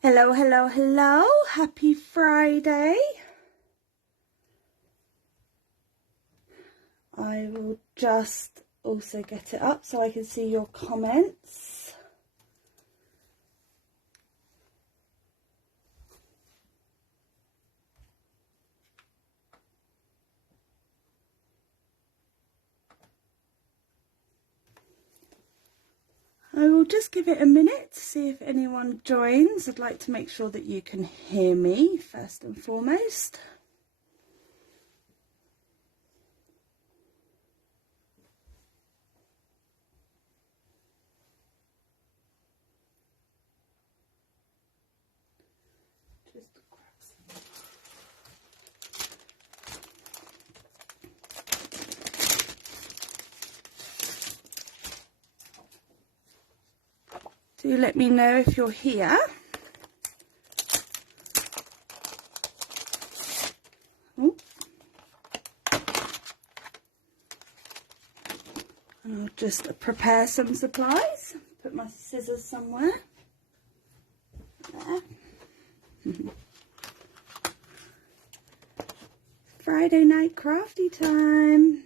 Hello, hello, hello. Happy Friday. I will just also get it up so I can see your comments. I will just give it a minute to see if anyone joins. I'd like to make sure that you can hear me first and foremost. Do let me know if you're here. Oh. And I'll just prepare some supplies. Put my scissors somewhere. There. Friday night crafty time.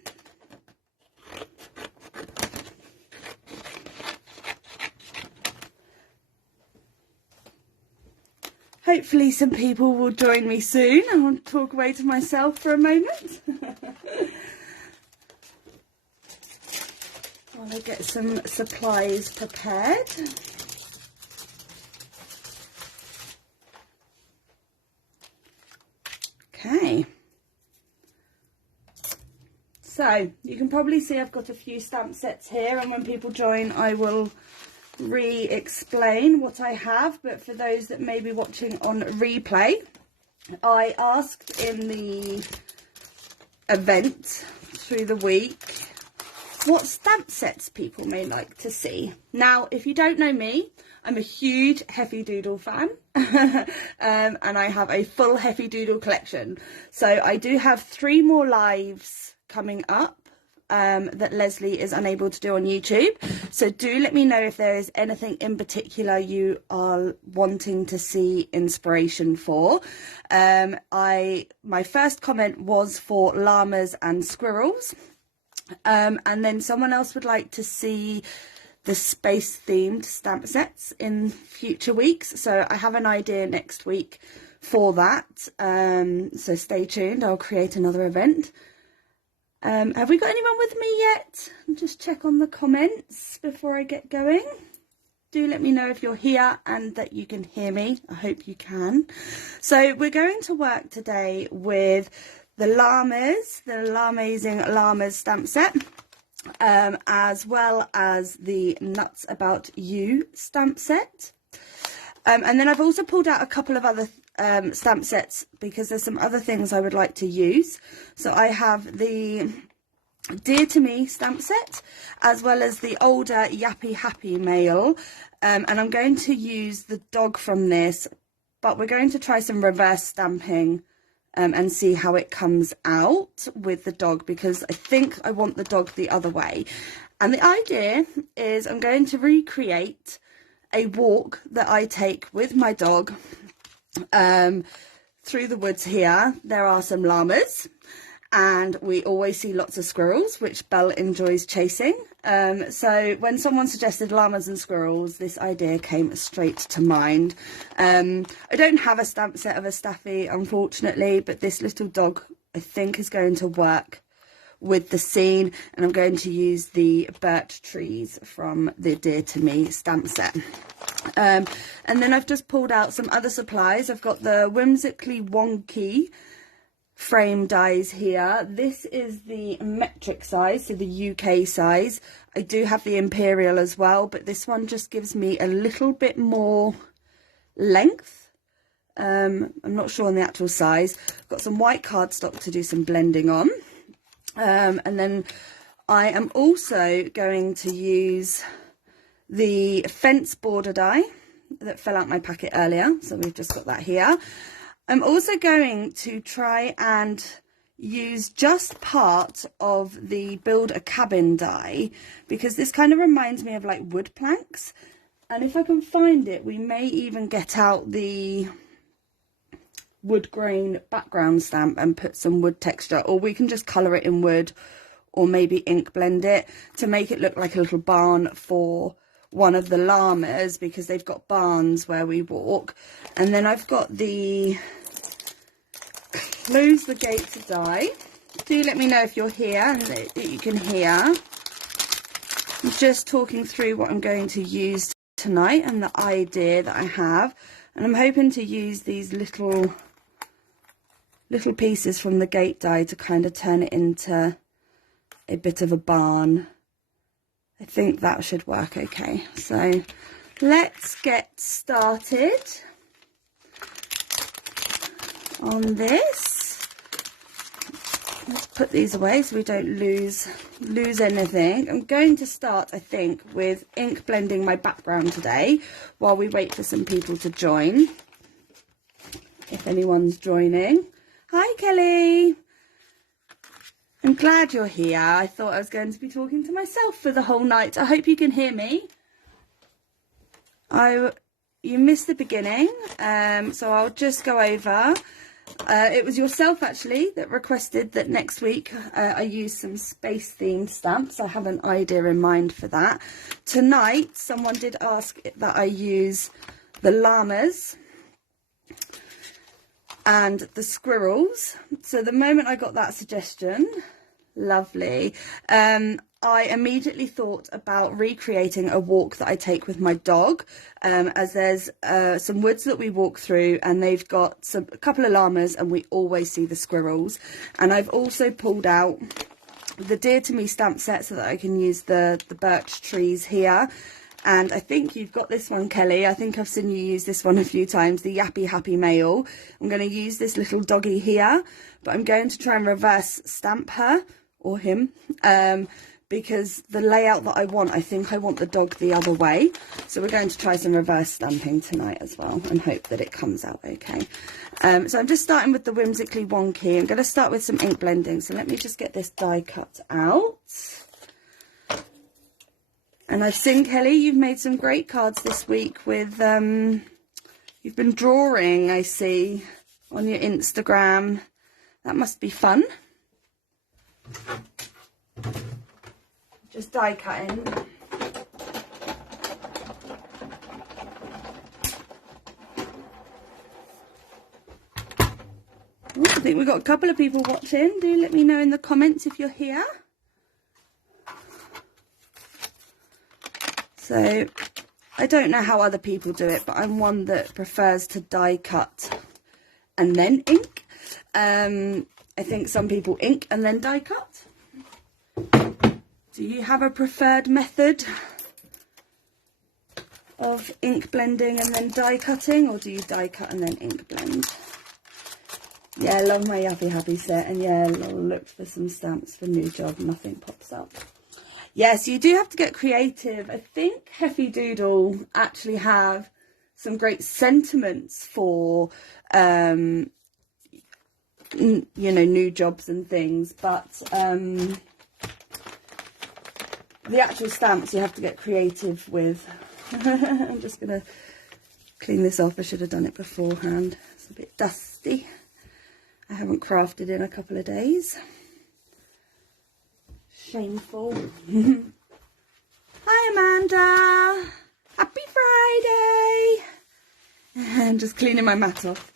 Hopefully some people will join me soon. I want to talk away to myself for a moment. While I get some supplies prepared. Okay. So you can probably see I've got a few stamp sets here, and when people join I will re-explain what I have, but for those that may be watching on replay, I asked in the event through the week what stamp sets people may like to see. Now, if you don't know me, I'm a huge Heffy Doodle fan and I have a full Heffy Doodle collection. So I do have 3 more lives coming up that Leslie is unable to do on YouTube. So do let me know if there is anything in particular you are wanting to see inspiration for. My first comment was for llamas and squirrels. And then someone else would like to see the space themed stamp sets in future weeks. So I have an idea next week for that. So stay tuned. I'll create another event. Have we got anyone with me yet? I'll just check on the comments before I get going. Do let me know if you're here and that you can hear me. I hope you can. So we're going to work today with the llamas, the Llamazing Llamas stamp set, as well as the Nuts About You stamp set. And then I've also pulled out a couple of other stamp sets because there's some other things I would like to use. So I have the Dear to Me stamp set, as well as the older Yappy Happy Mail, and I'm going to use the dog from this, but we're going to try some reverse stamping and see how it comes out with the dog, because I think I want the dog the other way. And the idea is I'm going to recreate a walk that I take with my dog through the woods here. There are some llamas and we always see lots of squirrels, which Belle enjoys chasing. So when someone suggested llamas and squirrels, this idea came straight to mind. I don't have a stamp set of a staffy, unfortunately, but this little dog I think is going to work with the scene, and I'm going to use the birch trees from the Dear to Me stamp set. And then I've just pulled out some other supplies. I've got the Whimsically Wonky frame dies here. This is the metric size, so the UK size. I do have the Imperial as well, but this one just gives me a little bit more length. I'm not sure on the actual size. I've got some white cardstock to do some blending on. And then I am also going to use the fence border die that fell out my packet earlier. So we've just got that here. I'm also going to try and use just part of the Build a Cabin die, because this kind of reminds me of like wood planks. And if I can find it, we may even get out the wood grain background stamp and put some wood texture, or we can just colour it in wood, or maybe ink blend it to make it look like a little barn for one of the llamas, because they've got barns where we walk. And then I've got the close the gate to die. Do let me know if you're here and that you can hear. I'm just talking through what I'm going to use tonight and the idea that I have, and I'm hoping to use these little pieces from the gate die to kind of turn it into a bit of a barn. I think that should work okay. So let's get started on this. Let's put these away so we don't lose anything. I'm going to start, I think, with ink blending my background today while we wait for some people to join, if anyone's joining. Hi Kelly, I'm glad you're here. I thought I was going to be talking to myself for the whole night. I hope you can hear me. You missed the beginning, so I'll just go over. It was yourself actually that requested that next week I use some space themed stamps. I have an idea in mind for that. Tonight someone did ask that I use the llamas and the squirrels. So the moment I got that suggestion, lovely, I immediately thought about recreating a walk that I take with my dog, as there's some woods that we walk through, and they've got a couple of llamas, and we always see the squirrels. And I've also pulled out the Dear to Me stamp set so that I can use the birch trees here. And I think you've got this one, Kelly. I think I've seen you use this one a few times, the Yappy Happy Mail. I'm going to use this little doggy here, but I'm going to try and reverse stamp her, or him, because the layout that I want, I think I want the dog the other way. So we're going to try some reverse stamping tonight as well and hope that it comes out okay. So I'm just starting with the Whimsically Wonky. I'm going to start with some ink blending. So let me just get this die cut out. And I've seen, Kelly, you've made some great cards this week with, you've been drawing, I see, on your Instagram. That must be fun. Just die cutting. Ooh, I think we've got a couple of people watching. Do let me know in the comments if you're here. So I don't know how other people do it, but I'm one that prefers to die cut and then ink. I think some people ink and then die cut. Do you have a preferred method of ink blending and then die cutting, or do you die cut and then ink blend? Yeah, I love my Yappy Happy set, and yeah, I'll look for some stamps for new job, nothing pops up. Yes, you do have to get creative. I think Heffy Doodle actually have some great sentiments for, you know, new jobs and things, but the actual stamps you have to get creative with. I'm just going to clean this off. I should have done it beforehand. It's a bit dusty. I haven't crafted in a couple of days. Shameful. Hi Amanda, happy Friday. I'm just cleaning my mat off.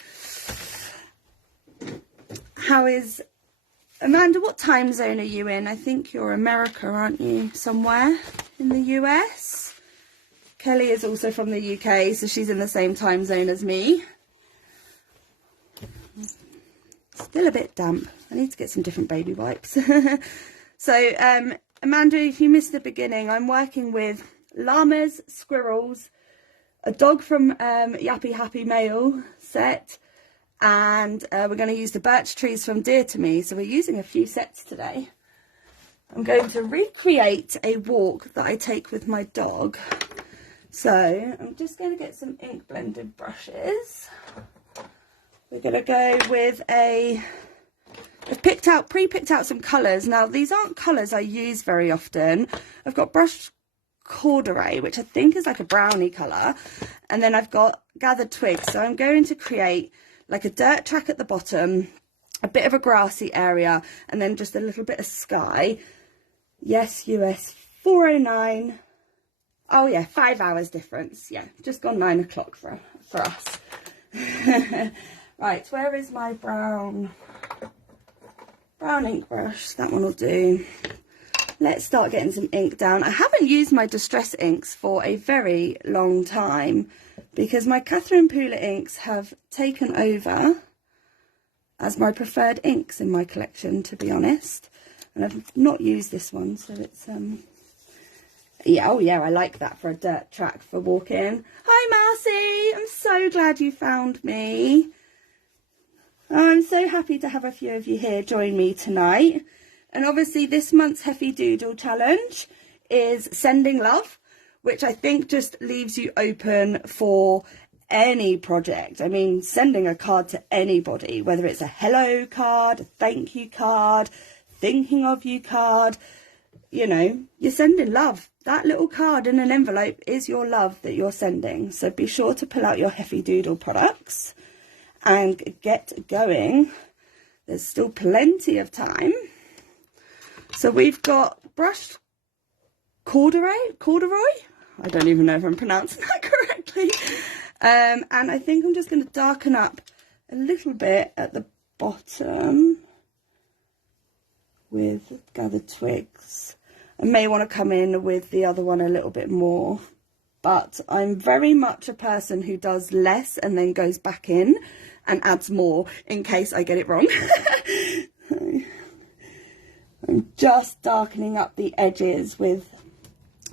How is Amanda? What time zone are you in? I think you're America, aren't you? Somewhere in the US. Kelly is also from the UK, so she's in the same time zone as me. Still a bit damp. I need to get some different baby wipes. So, Amanda, if you missed the beginning, I'm working with llamas, squirrels, a dog from Yappy Happy Mail set, and we're going to use the birch trees from Dear to Me. So we're using a few sets today. I'm going to recreate a walk that I take with my dog. So I'm just going to get some ink blended brushes. We're going to go with I've pre-picked out some colours. Now, these aren't colours I use very often. I've got brush corduroy, which I think is like a brownie colour, and then I've got gathered twigs. So I'm going to create like a dirt track at the bottom, a bit of a grassy area, and then just a little bit of sky. Yes, US 409. Oh yeah, 5 hours difference. Yeah, just gone 9 o'clock for us. Right, where is my brown ink brush? That one will do. Let's start getting some ink down. I haven't used my Distress inks for a very long time because my Catherine Pooler inks have taken over as my preferred inks in my collection, to be honest. And I've not used this one, so it's yeah, oh yeah, I like that for a dirt track for walking. Hi Marcy, I'm so glad you found me. I'm so happy to have a few of you here join me tonight. And obviously this month's Heffy Doodle challenge is sending love, which I think just leaves you open for any project. I mean, sending a card to anybody, whether it's a hello card, a thank you card, thinking of you card, you know, you're sending love. That little card in an envelope is your love that you're sending. So be sure to pull out your Heffy Doodle products and get going. There's still plenty of time. So we've got brushed corduroy. I don't even know if I'm pronouncing that correctly. And I think I'm just going to darken up a little bit at the bottom with gathered twigs. I may want to come in with the other one a little bit more, but I'm very much a person who does less and then goes back in and adds more in case I get it wrong. I'm just darkening up the edges with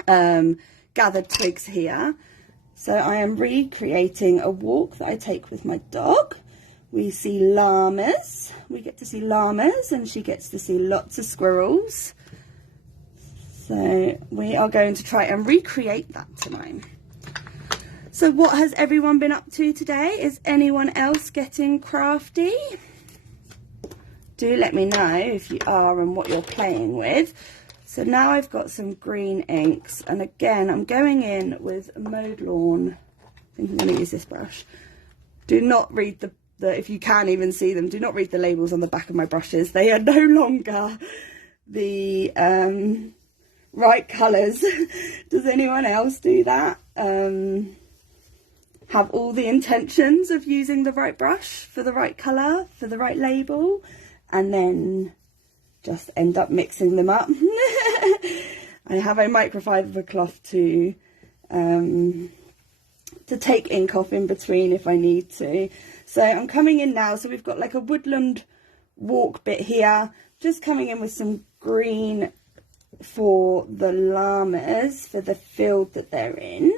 gathered twigs here. So I am recreating a walk that I take with my dog. We see llamas. We get to see llamas and she gets to see lots of squirrels. So we are going to try and recreate that tonight. So what has everyone been up to today? Is anyone else getting crafty? Do let me know if you are and what you're playing with. So now I've got some green inks, and again I'm going in with Mowed Lawn. I think I'm going to use this brush. Do not read the if you can even see them, do not read the labels on the back of my brushes. They are no longer the right colours. Does anyone else do that? Have all the intentions of using the right brush for the right colour, for the right label, and then just end up mixing them up. I have a microfiber cloth to take ink off in between if I need to. So I'm coming in now. So we've got like a woodland walk bit here. Just coming in with some green for the llamas, for the field that they're in.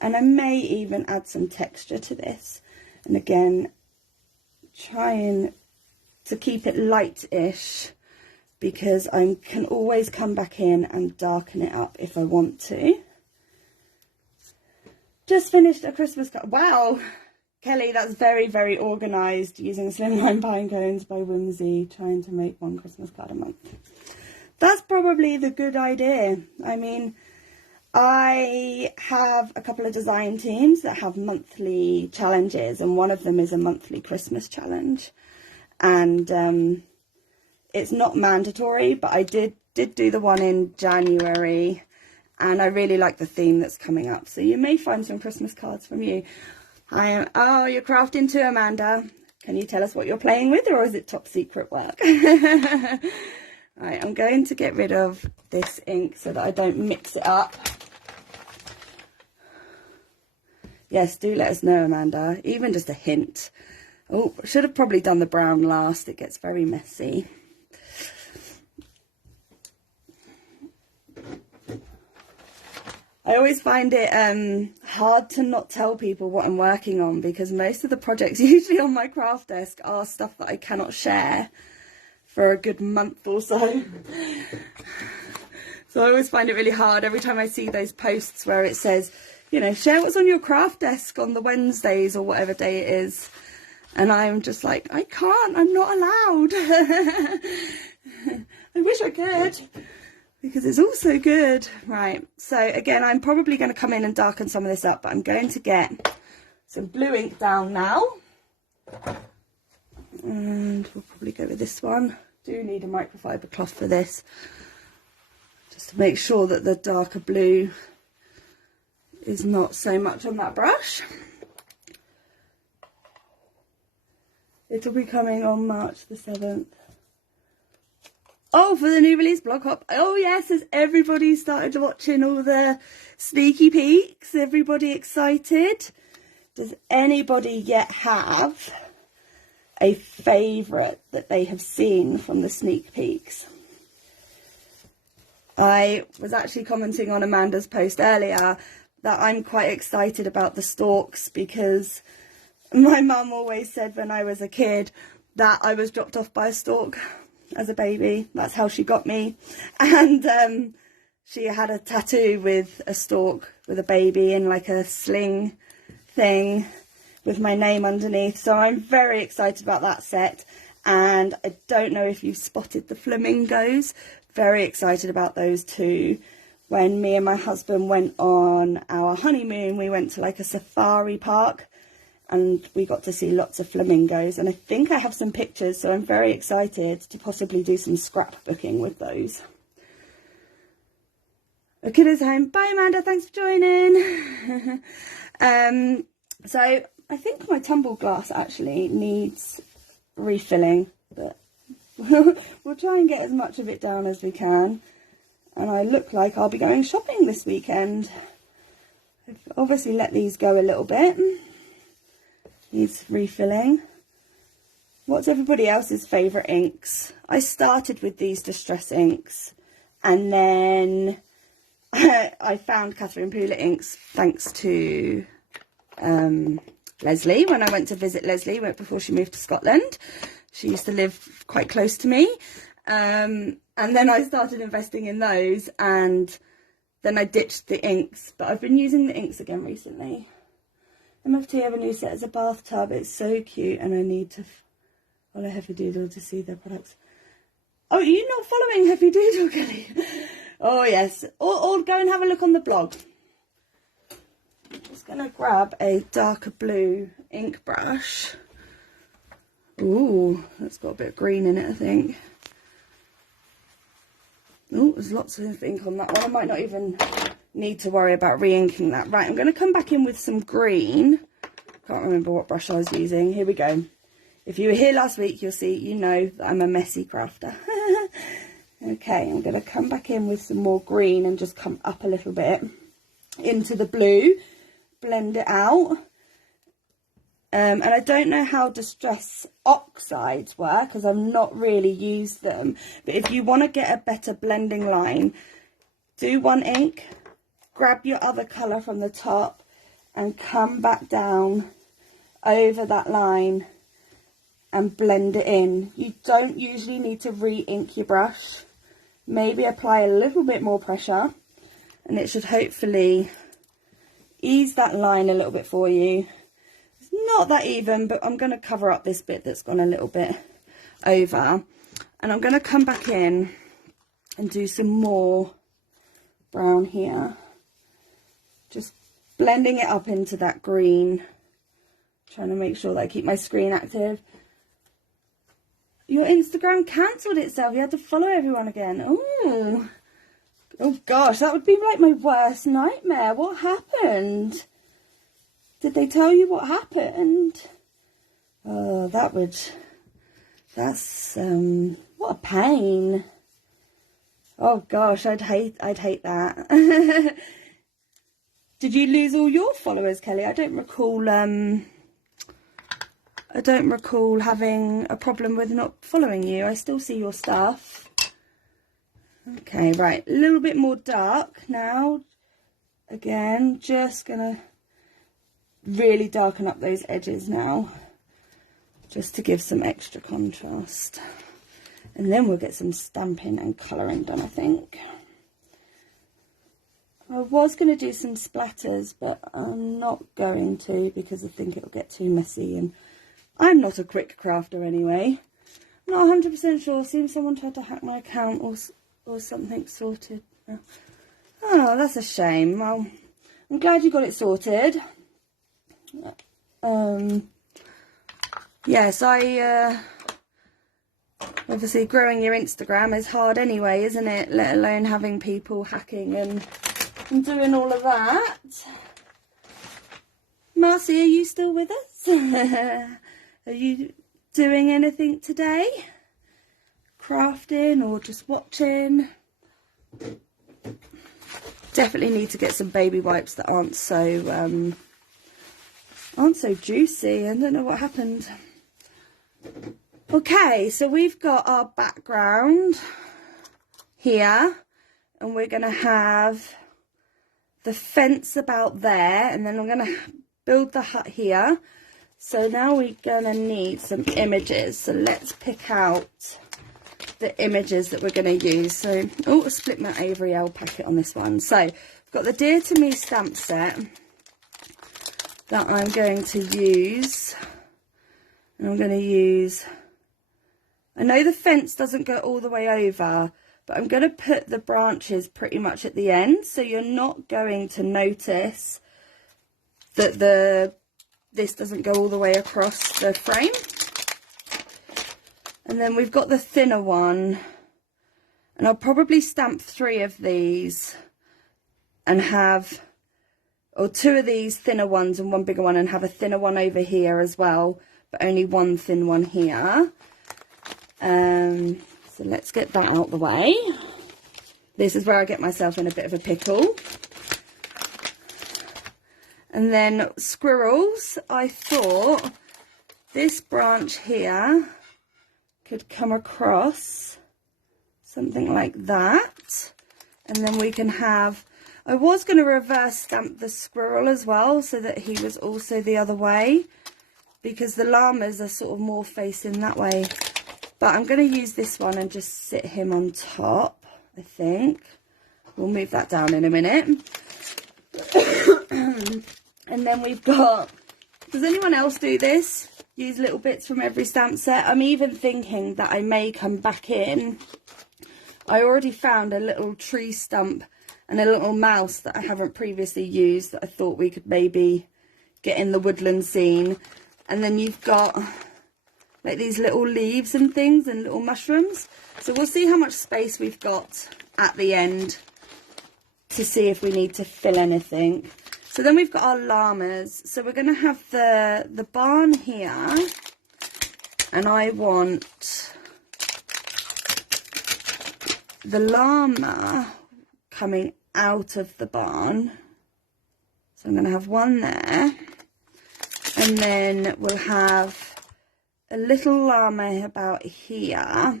And I may even add some texture to this. And again, trying to keep it light-ish, because I can always come back in and darken it up if I want to. Just finished a Christmas card. Wow, Kelly, that's very, very organised, using slimline pine cones by Whimsy, trying to make one Christmas card a month. That's probably the good idea. I mean, I have a couple of design teams that have monthly challenges, and one of them is a monthly Christmas challenge. And it's not mandatory, but I did do the one in January, and I really like the theme that's coming up. So you may find some Christmas cards from you. Oh, you're crafting too, Amanda. Can you tell us what you're playing with, or is it top secret work? Right, I'm going to get rid of this ink so that I don't mix it up. Yes, do let us know, Amanda, even just a hint. Oh, I should have probably done the brown last. It gets very messy. I always find it hard to not tell people what I'm working on, because most of the projects usually on my craft desk are stuff that I cannot share for a good month or so. So I always find it really hard every time I see those posts where it says, you know, share what's on your craft desk on the Wednesdays or whatever day it is. And I'm just like, I can't, I'm not allowed. I wish I could. because it's all so good. Right, so again, I'm probably going to come in and darken some of this up, but I'm going to get some blue ink down now. And we'll probably go with this one. Do need a microfiber cloth for this, just to make sure that the darker blue is not so much on that brush. It'll be coming on March the 7th. Oh, for the new release blog hop. Oh yes, has everybody started watching all the sneaky peeks? Everybody excited? Does anybody yet have a favourite that they have seen from the sneak peeks? I was actually commenting on Amanda's post earlier that I'm quite excited about the stalks, because my mum always said when I was a kid that I was dropped off by a stork as a baby. That's how she got me. And she had a tattoo with a stork with a baby in like a sling thing with my name underneath. So I'm very excited about that set. And I don't know if you've spotted the flamingos. Very excited about those too. When me and my husband went on our honeymoon, we went to like a safari park and we got to see lots of flamingos, and I think I have some pictures, so I'm very excited to possibly do some scrapbooking with those. A kiddo's home. Bye Amanda, thanks for joining. So I think my tumble glass actually needs refilling, but we'll try and get as much of it down as we can. And I look like I'll be going shopping this weekend. I've obviously let these go a little bit. Needs refilling. What's everybody else's favourite inks? I started with these distress inks, and then I found Catherine Pooler inks thanks to Leslie. When I went to visit Leslie before she moved to Scotland, she used to live quite close to me. And then I started investing in those, and then I ditched the inks, but I've been using the inks again recently. MFT have a new set as a bathtub. It's so cute, and I need to follow Heavy Doodle to see their products. Oh, you're not following Heavy Doodle, Kelly? Oh yes, or go and have a look on the blog. I'm just gonna grab a darker blue ink brush. Ooh, that's got a bit of green in it, I think. Oh, there's lots of ink on that one. I might not even need to worry about re-inking that. Right, I'm going to come back in with some green. Can't remember what brush I was using. Here we go. If you were here last week, you'll see, you know that I'm a messy crafter. Okay, I'm going to come back in with some more green and just come up a little bit into the blue. Blend it out. And I don't know how distress oxides work, because I've not really used them. But if you want to get a better blending line, do one ink, grab your other colour from the top and come back down over that line and blend it in. You don't usually need to re-ink your brush. Maybe apply a little bit more pressure and it should hopefully ease that line a little bit for you. Not that even, but I'm going to cover up this bit that's gone a little bit over, and I'm going to come back in and do some more brown here, just blending it up into that green, trying to make sure that I keep my screen active. Your Instagram cancelled itself. You had to follow everyone again. Oh gosh, that would be like my worst nightmare. What happened? Did they tell you what happened? Oh, that's, what a pain. Oh gosh, I'd hate that. Did you lose all your followers, Kelly? I don't recall having a problem with not following you. I still see your stuff. Okay, right, a little bit more dark now. Again, just gonna really darken up those edges now, just to give some extra contrast, and then we'll get some stamping and colouring done, I think. I was going to do some splatters, but I'm not going to, because I think it'll get too messy, and I'm not a quick crafter anyway. I'm not 100% sure. Seems someone tried to hack my account, or or something sorted. Oh, that's a shame. Well, I'm glad you got it sorted. Yes, obviously growing your Instagram is hard anyway, isn't it? Let alone having people hacking and doing all of that. Marcy, are you still with us? Are you doing anything today? Crafting or just watching? Definitely need to get some baby wipes that aren't so juicy. I don't know what happened. Okay, so we've got our background here, and we're going to have the fence about there, and then I'm going to build the hut here. So now we're going to need some images. So let's pick out the images that we're going to use. So, oh, I split my Avery L packet on this one. So I've got the Dear to Me stamp set that I'm going to use. And I'm going to use, I know the fence doesn't go all the way over, but I'm going to put the branches pretty much at the end, so you're not going to notice that this doesn't go all the way across the frame. And then we've got the thinner one, and I'll probably stamp 3 of these and have, or 2 of these thinner ones and 1 bigger one, and have a thinner one over here as well, but only 1 thin one here. So let's get that out the way. This is where I get myself in a bit of a pickle. And then squirrels, I thought this branch here could come across something like that. And then we can have, I was going to reverse stamp the squirrel as well, so that he was also the other way, because the llamas are sort of more facing that way. But I'm going to use this one and just sit him on top, I think. We'll move that down in a minute. And then we've got, does anyone else do this? Use little bits from every stamp set? I'm even thinking that I may come back in. I already found a little tree stump and a little mouse that I haven't previously used, that I thought we could maybe get in the woodland scene. And then you've got like these little leaves and things and little mushrooms. So we'll see how much space we've got at the end to see if we need to fill anything. So then we've got our llamas. So we're going to have the barn here, and I want the llama coming out of the barn. So I'm going to have one there, and then we'll have a little llama about here.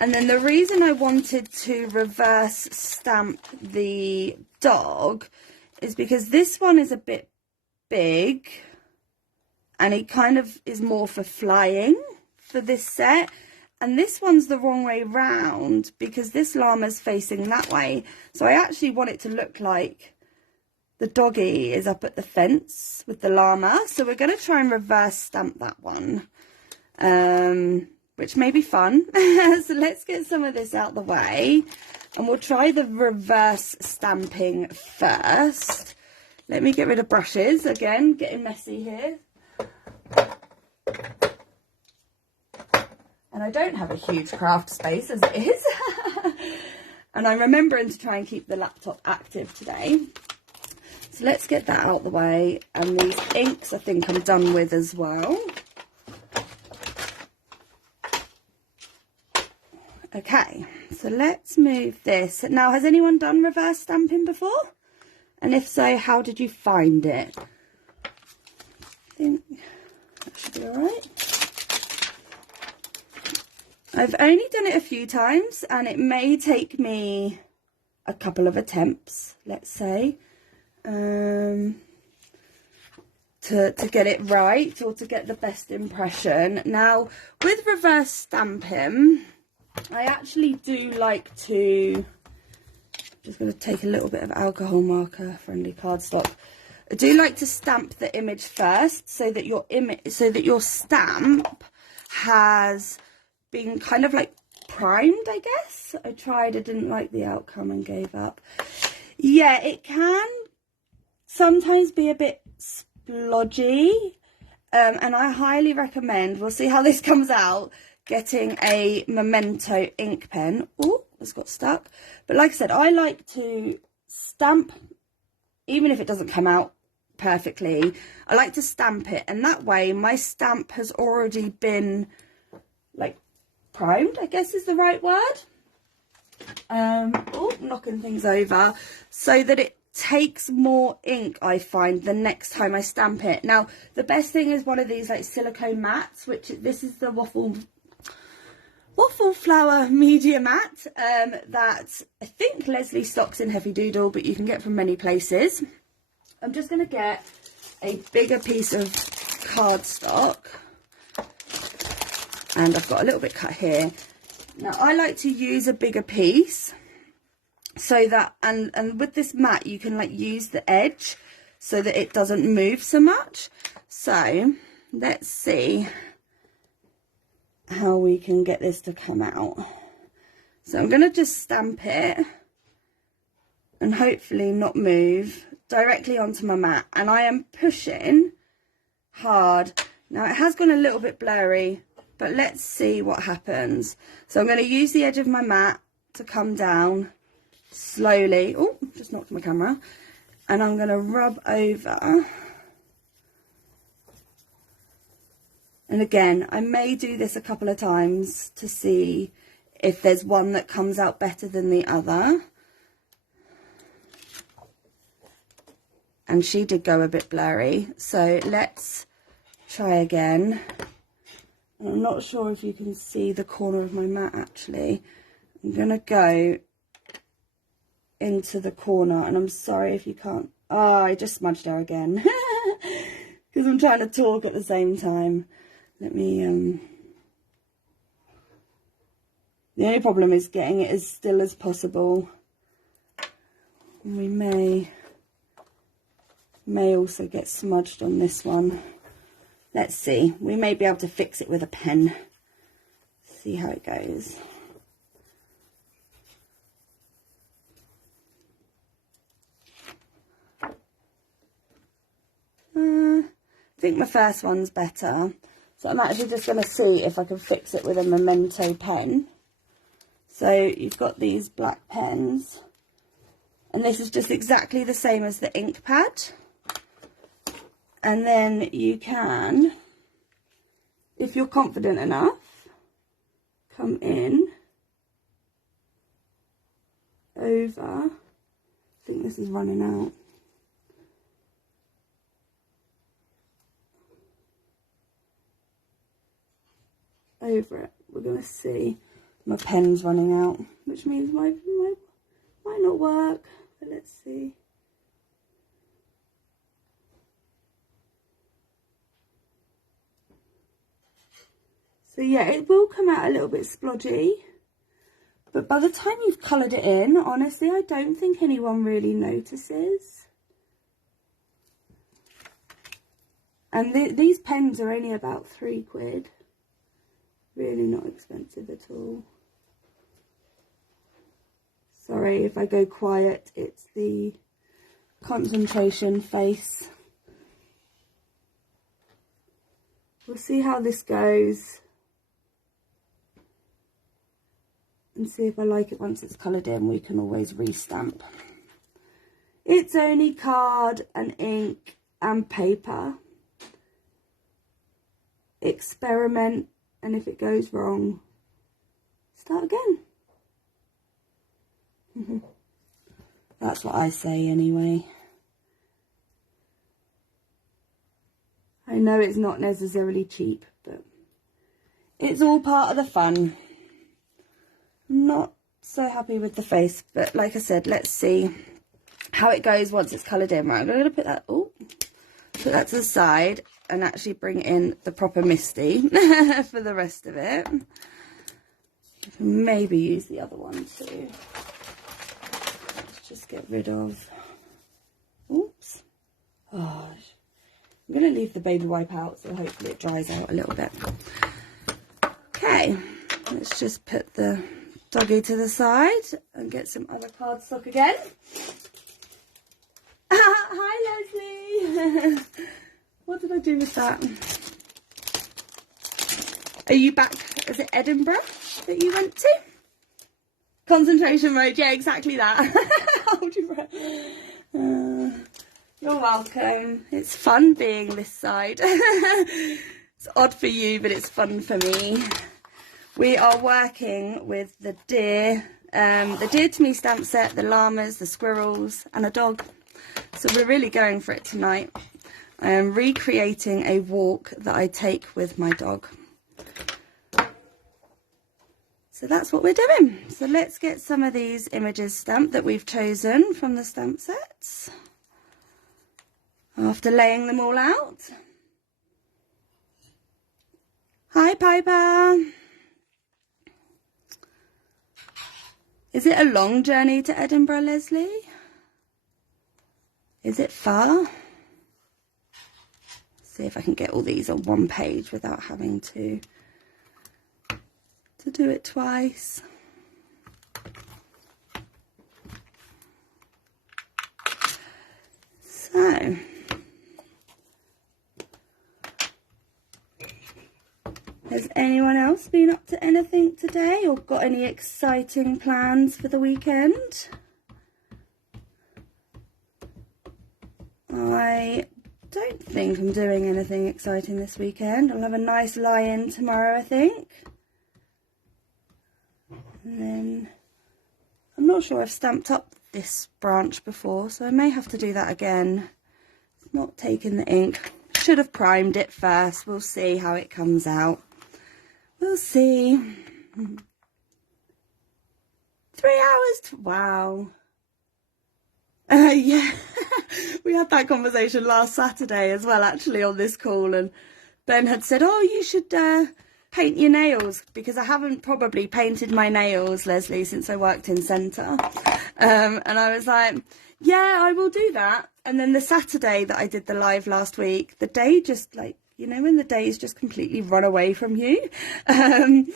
And then the reason I wanted to reverse stamp the dog is because this one is a bit big, and it kind of is more for flying for this set. And this one's the wrong way round, because this llama's facing that way. So I actually want it to look like the doggy is up at the fence with the llama. So we're going to try and reverse stamp that one, which may be fun. So let's get some of this out the way, and we'll try the reverse stamping first. Let me get rid of brushes again, getting messy here. And I don't have a huge craft space as it is. And I'm remembering to try and keep the laptop active today. So let's get that out the way. And these inks I think I'm done with as well. Okay, so let's move this. Now, has anyone done reverse stamping before? And if so, how did you find it? I think that should be all right. I've only done it a few times, and it may take me a couple of attempts, let's say, to get it right, or to get the best impression. Now, with reverse stamping, I actually do like to, just going to take a little bit of alcohol marker, friendly cardstock. I do like to stamp the image first, so that your stamp has been kind of like primed, I guess. I tried, I didn't like the outcome and gave up. Yeah, it can sometimes be a bit splodgy, and I highly recommend, we'll see how this comes out, getting a Memento ink pen. Oh, it's got stuck. But like I said, I like to stamp, even if it doesn't come out perfectly, I like to stamp it, and that way my stamp has already been like primed, I guess is the right word. Oh, knocking things over, so that it takes more ink, I find, the next time I stamp it. Now the best thing is one of these like silicone mats, which this is the waffle flower media mat, that I think Leslie stocks in Heavy Doodle, but you can get from many places. I'm just going to get a bigger piece of cardstock, and I've got a little bit cut here. Now I like to use a bigger piece, so that, and with this mat you can like use the edge so that it doesn't move so much. So let's see how we can get this to come out. So I'm going to just stamp it and hopefully not move directly onto my mat, and I am pushing hard. Now it has gone a little bit blurry, but let's see what happens. So I'm going to use the edge of my mat to come down slowly. Oh, just knocked my camera. And I'm going to rub over. And again, I may do this a couple of times to see if there's one that comes out better than the other. And she did go a bit blurry, so let's try again. I'm not sure if you can see the corner of my mat actually. I'm going to go into the corner, and I'm sorry if you can't. Oh, I just smudged her again because I'm trying to talk at the same time. Let me, the only problem is getting it as still as possible. We may also get smudged on this one. Let's see, we may be able to fix it with a pen. See how it goes. I think my first one's better. So I'm actually just going to see if I can fix it with a Memento pen. So you've got these black pens, and this is just exactly the same as the ink pad. And then you can, if you're confident enough, come in over, I think this is running out. Over it. We're going to see. My pen's running out, which means might not work, but let's see. So yeah, it will come out a little bit splodgy, but by the time you've coloured it in, honestly, I don't think anyone really notices. And these pens are only about £3. Really not expensive at all. Sorry if I go quiet, it's the concentration face. We'll see how this goes and see if I like it once it's coloured in. We can always restamp. It's only card and ink and paper. Experiment, and if it goes wrong, start again. That's what I say anyway. I know it's not necessarily cheap, but it's all part of the fun. I'm not so happy with the face, but like I said, let's see how it goes once it's coloured in. Right, I'm going to put that, put that to the side and actually bring in the proper Misty for the rest of it. Maybe use the other one too. Let's just get rid of, oops. Oh, I'm going to leave the baby wipe out, so hopefully it dries out a little bit. Okay, Let's just put the doggy to the side and get some other cardstock again. Hi, Leslie. What did I do with that? Are you back? Is it Edinburgh that you went to? Concentration mode. Yeah, exactly that. Hold your breath. You're welcome. It's fun being this side. It's odd for you, but it's fun for me. We are working with the deer to me stamp set, the llamas, the squirrels, and a dog. So we're really going for it tonight. I am recreating a walk that I take with my dog. So that's what we're doing. So let's get some of these images stamped that we've chosen from the stamp sets. After laying them all out. Hi, Piper. Is it a long journey to Edinburgh, Leslie? Is it far? See if I can get all these on one page without having to do it twice. So, has anyone else been up to anything today or got any exciting plans for the weekend? I don't think I'm doing anything exciting this weekend. I'll have a nice lie-in tomorrow, I think. And then I'm not sure I've stamped up this branch before, so I may have to do that again. It's not taking the ink. Should have primed it first. We'll see how it comes out. We'll see. 3 hours. Wow. Yeah, we had that conversation last Saturday as well, actually, on this call, and Ben had said, oh, you should paint your nails, because I haven't probably painted my nails, Leslie, since I worked in centre. And I was like, yeah, I will do that. And then the Saturday that I did the live last week, the day just, like, you know, when the days just completely run away from you. And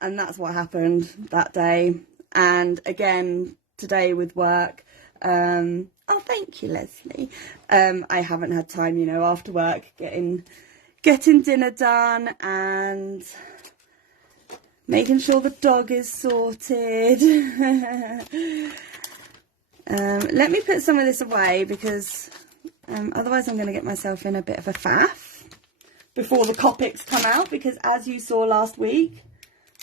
that's what happened that day. And again, today with work. Oh, thank you, Leslie. I haven't had time, you know, after work, getting dinner done and making sure the dog is sorted. Let me put some of this away, because otherwise I'm going to get myself in a bit of a faff before the Copics come out, because as you saw last week,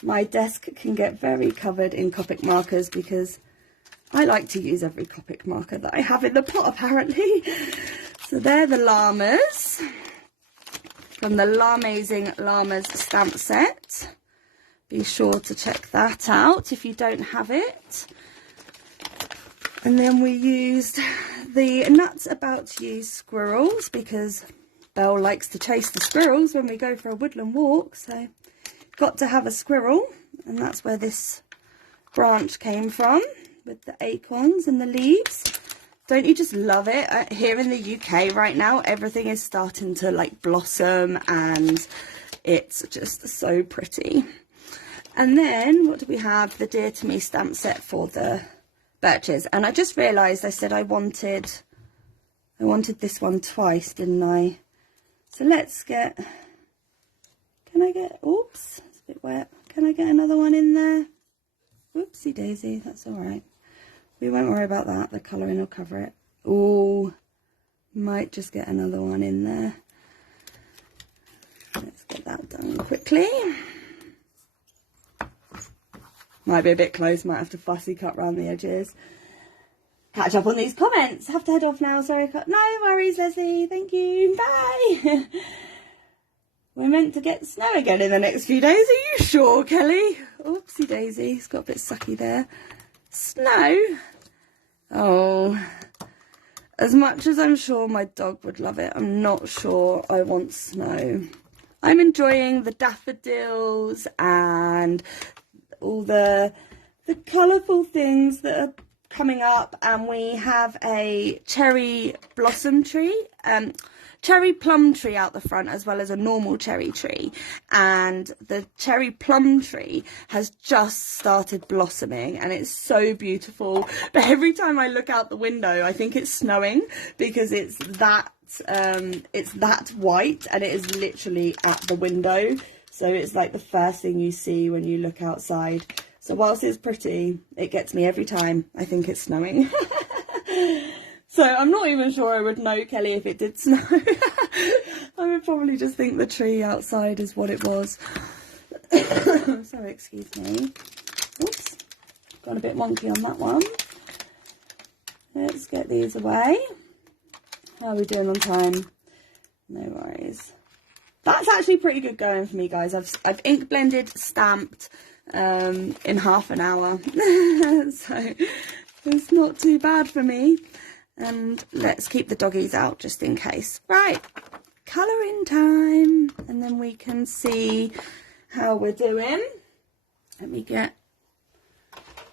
my desk can get very covered in Copic markers, because I like to use every Copic marker that I have in the pot, apparently. So they're the llamas from the Llamazing Llamas stamp set. Be sure to check that out if you don't have it. And then we used the Nuts About You squirrels, because Belle likes to chase the squirrels when we go for a woodland walk. So got to have a squirrel, and that's where this branch came from, with the acorns and the leaves. Don't you just love it? Here in the UK right now, everything is starting to like blossom, and it's just so pretty. And then what do we have? The Dear to Me stamp set for the birches. And I just realised I said I wanted this one twice, didn't I? So let's get, can I get, oops, it's a bit wet. Can I get another one in there? Oopsie daisy, that's all right. We won't worry about that. The colouring will cover it. Oh, might just get another one in there. Let's get that done quickly. Might be a bit close. Might have to fussy cut around the edges. Catch up on these comments. Have to head off now. Sorry. No worries, Leslie. Thank you. Bye. We're meant to get snow again in the next few days. Are you sure, Kelly? Oopsie daisy. It's got a bit sucky there. Snow? Oh, as much as I'm sure my dog would love it, I'm not sure I want snow. I'm enjoying the daffodils and all the colourful things that are coming up, and we have a cherry blossom tree. cherry plum tree out the front as well as a normal cherry tree, and the cherry plum tree has just started blossoming and it's so beautiful. But every time I look out the window I think it's snowing because it's that white and it is literally at the window, so it's like the first thing you see when you look outside. So whilst it's pretty, it gets me every time I think it's snowing. So I'm not even sure I would know, Kelly, if it did snow. I would probably just think the tree outside is what it was. So excuse me. Oops, got a bit wonky on that one. Let's get these away. How are we doing on time? No worries. That's actually pretty good going for me, guys. I've ink blended, stamped in half an hour. So it's not too bad for me. And let's keep the doggies out just in case. Right, colouring time. And then we can see how we're doing. Let me get...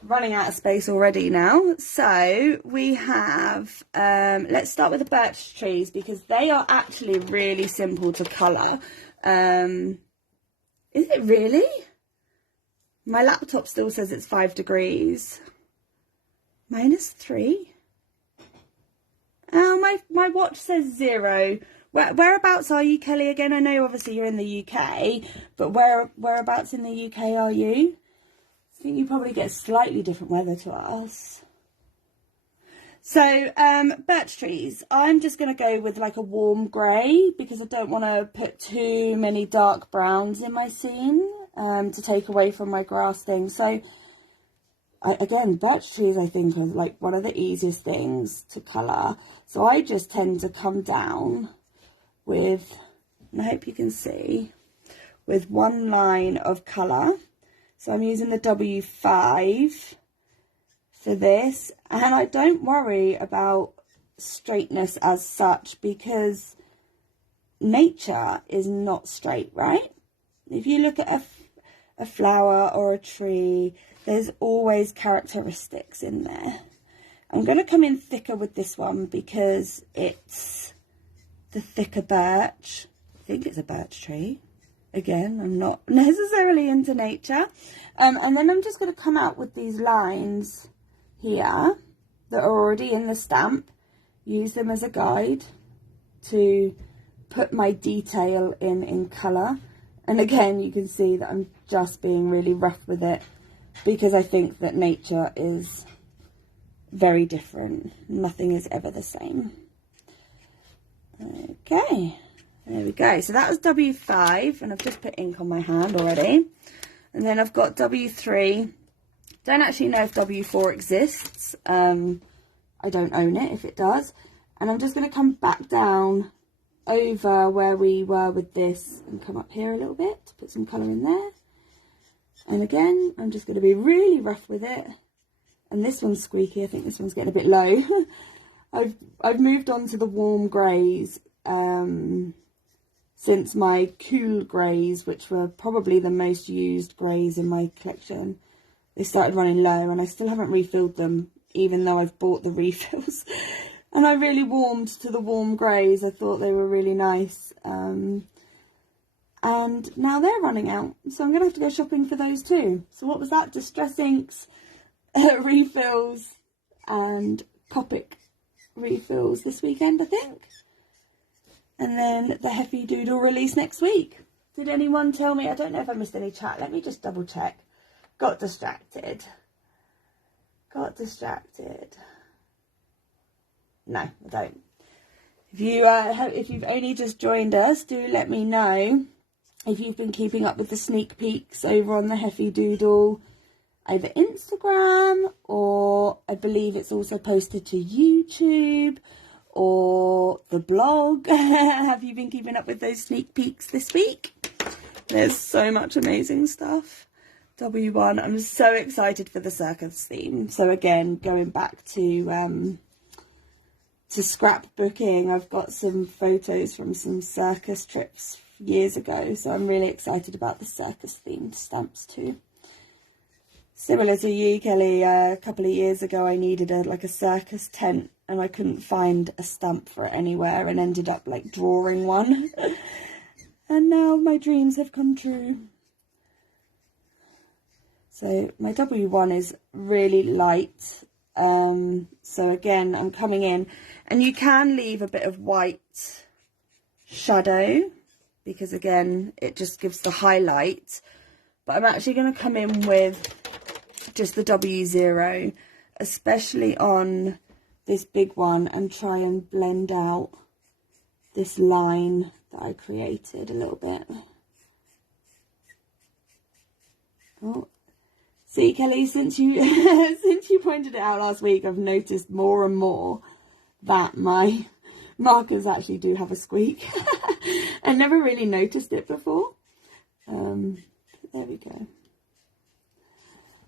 running out of space already now. So we have, let's start with the birch trees because they are actually really simple to colour. Is it really? My laptop still says it's 5 degrees. -3? Oh, my watch says 0. Whereabouts are you, Kelly, again? I know obviously you're in the UK, but whereabouts in the UK are you? I think you probably get slightly different weather to us. So, birch trees. I'm just going to go with like a warm grey because I don't want to put too many dark browns in my scene to take away from my grass thing. So, again, birch trees I think are like one of the easiest things to colour. So I just tend to come down with, and I hope you can see, with one line of colour. So I'm using the W5 for this, and I don't worry about straightness as such because nature is not straight, right? If you look at a flower or a tree, there's always characteristics in there. I'm going to come in thicker with this one because it's the thicker birch. I think it's a birch tree. Again, I'm not necessarily into nature. And then I'm just going to come out with these lines here that are already in the stamp. Use them as a guide to put my detail in colour. And again, you can see that I'm just being really rough with it because I think that nature is very different. Nothing is ever the same. Okay. There we go. So that was W5, and I've just put ink on my hand already. And then I've got W3. Don't actually know if W4 exists. I don't own it if it does. And I'm just going to come back down over where we were with this and come up here a little bit to put some colour in there. And again, I'm just going to be really rough with it. And this one's squeaky. I think this one's getting a bit low. I've moved on to the warm greys since my cool greys, which were probably the most used greys in my collection. They started running low and I still haven't refilled them, even though I've bought the refills. And I really warmed to the warm greys. I thought they were really nice. And now they're running out. So I'm going to have to go shopping for those too. So what was that? Distress inks, refills and Copic refills this weekend, I think. And then the Heffy Doodle release next week. Did anyone tell me? I don't know if I missed any chat. Let me just double check. Got distracted. No, I don't. If you've only just joined us, do let me know if you've been keeping up with the sneak peeks over on the Heffy Doodle, either Instagram, or I believe it's also posted to YouTube or the blog. Have you been keeping up with those sneak peeks this week? There's so much amazing stuff. W1, I'm so excited for the circus theme. So again, going back to scrapbooking, I've got some photos from some circus trips years ago, so I'm really excited about the circus themed stamps too. Similar to you, Kelly, a couple of years ago I needed a circus tent and I couldn't find a stamp for it anywhere and ended up like drawing one. And now my dreams have come true. So my W1 is really light. So again, I'm coming in, and you can leave a bit of white shadow because again, it just gives the highlight. But I'm actually going to come in with just the W0, especially on this big one, and try and blend out this line that I created a little bit. Oh. See, Kelly, since you since you pointed it out last week, I've noticed more and more that my markers actually do have a squeak. I never really noticed it before. There we go.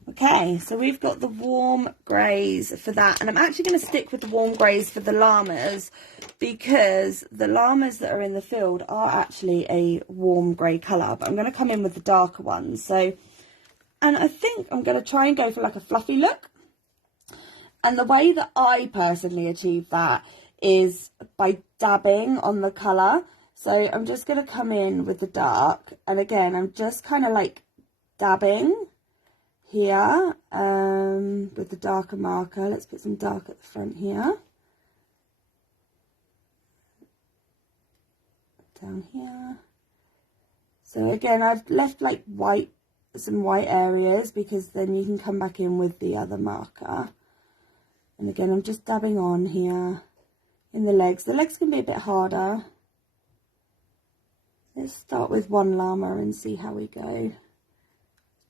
Okay, so we've got the warm greys for that, and I'm actually going to stick with the warm greys for the llamas because the llamas that are in the field are actually a warm grey colour, but I'm going to come in with the darker ones. So. And I think I'm going to try and go for like a fluffy look. And the way that I personally achieve that is by dabbing on the colour. So I'm just going to come in with the dark. And again, I'm just kind of like dabbing here with the darker marker. Let's put some dark at the front here. Down here. So again, I've left like some white areas because then you can come back in with the other marker. And again, I'm just dabbing on here in the legs. The legs can be a bit harder. Let's start with one llama and see how we go.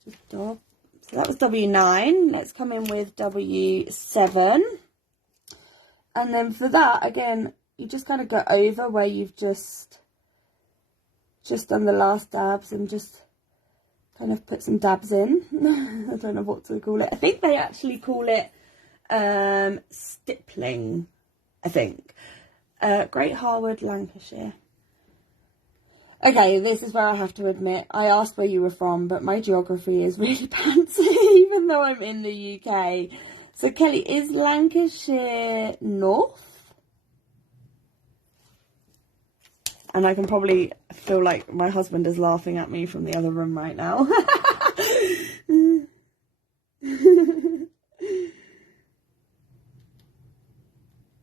Just dab. So that was W9. Let's come in with W7. And then for that, again, you just kind of go over where you've just done the last dabs and just kind of put some dabs in. I don't know what to call it. I think they actually call it stippling, I think. Great Harwood, Lancashire. Okay, this is where I have to admit, I asked where you were from, but my geography is really fancy, even though I'm in the UK. So Kelly, is Lancashire north? And I can probably feel like my husband is laughing at me from the other room right now.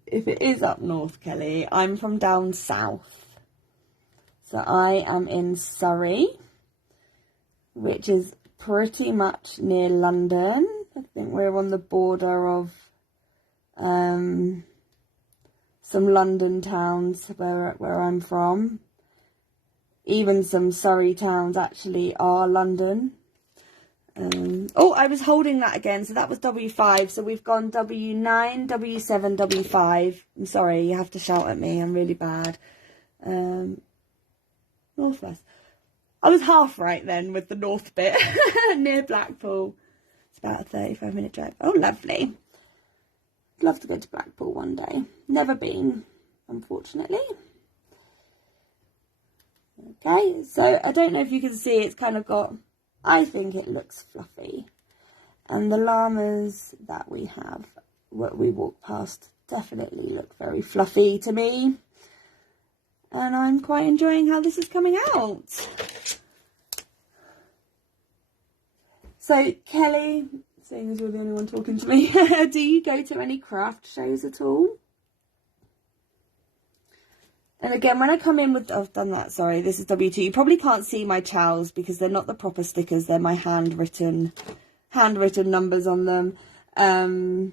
If it is up north, Kelly, I'm from down south. So I am in Surrey, which is pretty much near London. I think we're on the border of some London towns where I'm from. Even some Surrey towns actually are London. Oh, I was holding that again. So that was W5. So we've gone W9, W7, W5. I'm sorry, you have to shout at me. I'm really bad. Northwest. I was half right then with the north bit near Blackpool. It's about a 35-minute drive. Oh, lovely. I'd love to go to Blackpool one day. Never been, unfortunately. Okay, so I don't know if you can see, it's kind of got, I think it looks fluffy. And the llamas that we have, what we walk past, definitely look very fluffy to me. And I'm quite enjoying how this is coming out. So, Kelly, seeing as you're the only one talking to me, do you go to any craft shows at all? And again, when I come in with, I've done that, sorry, this is W2. You probably can't see my chows because they're not the proper stickers. They're my handwritten numbers on them. So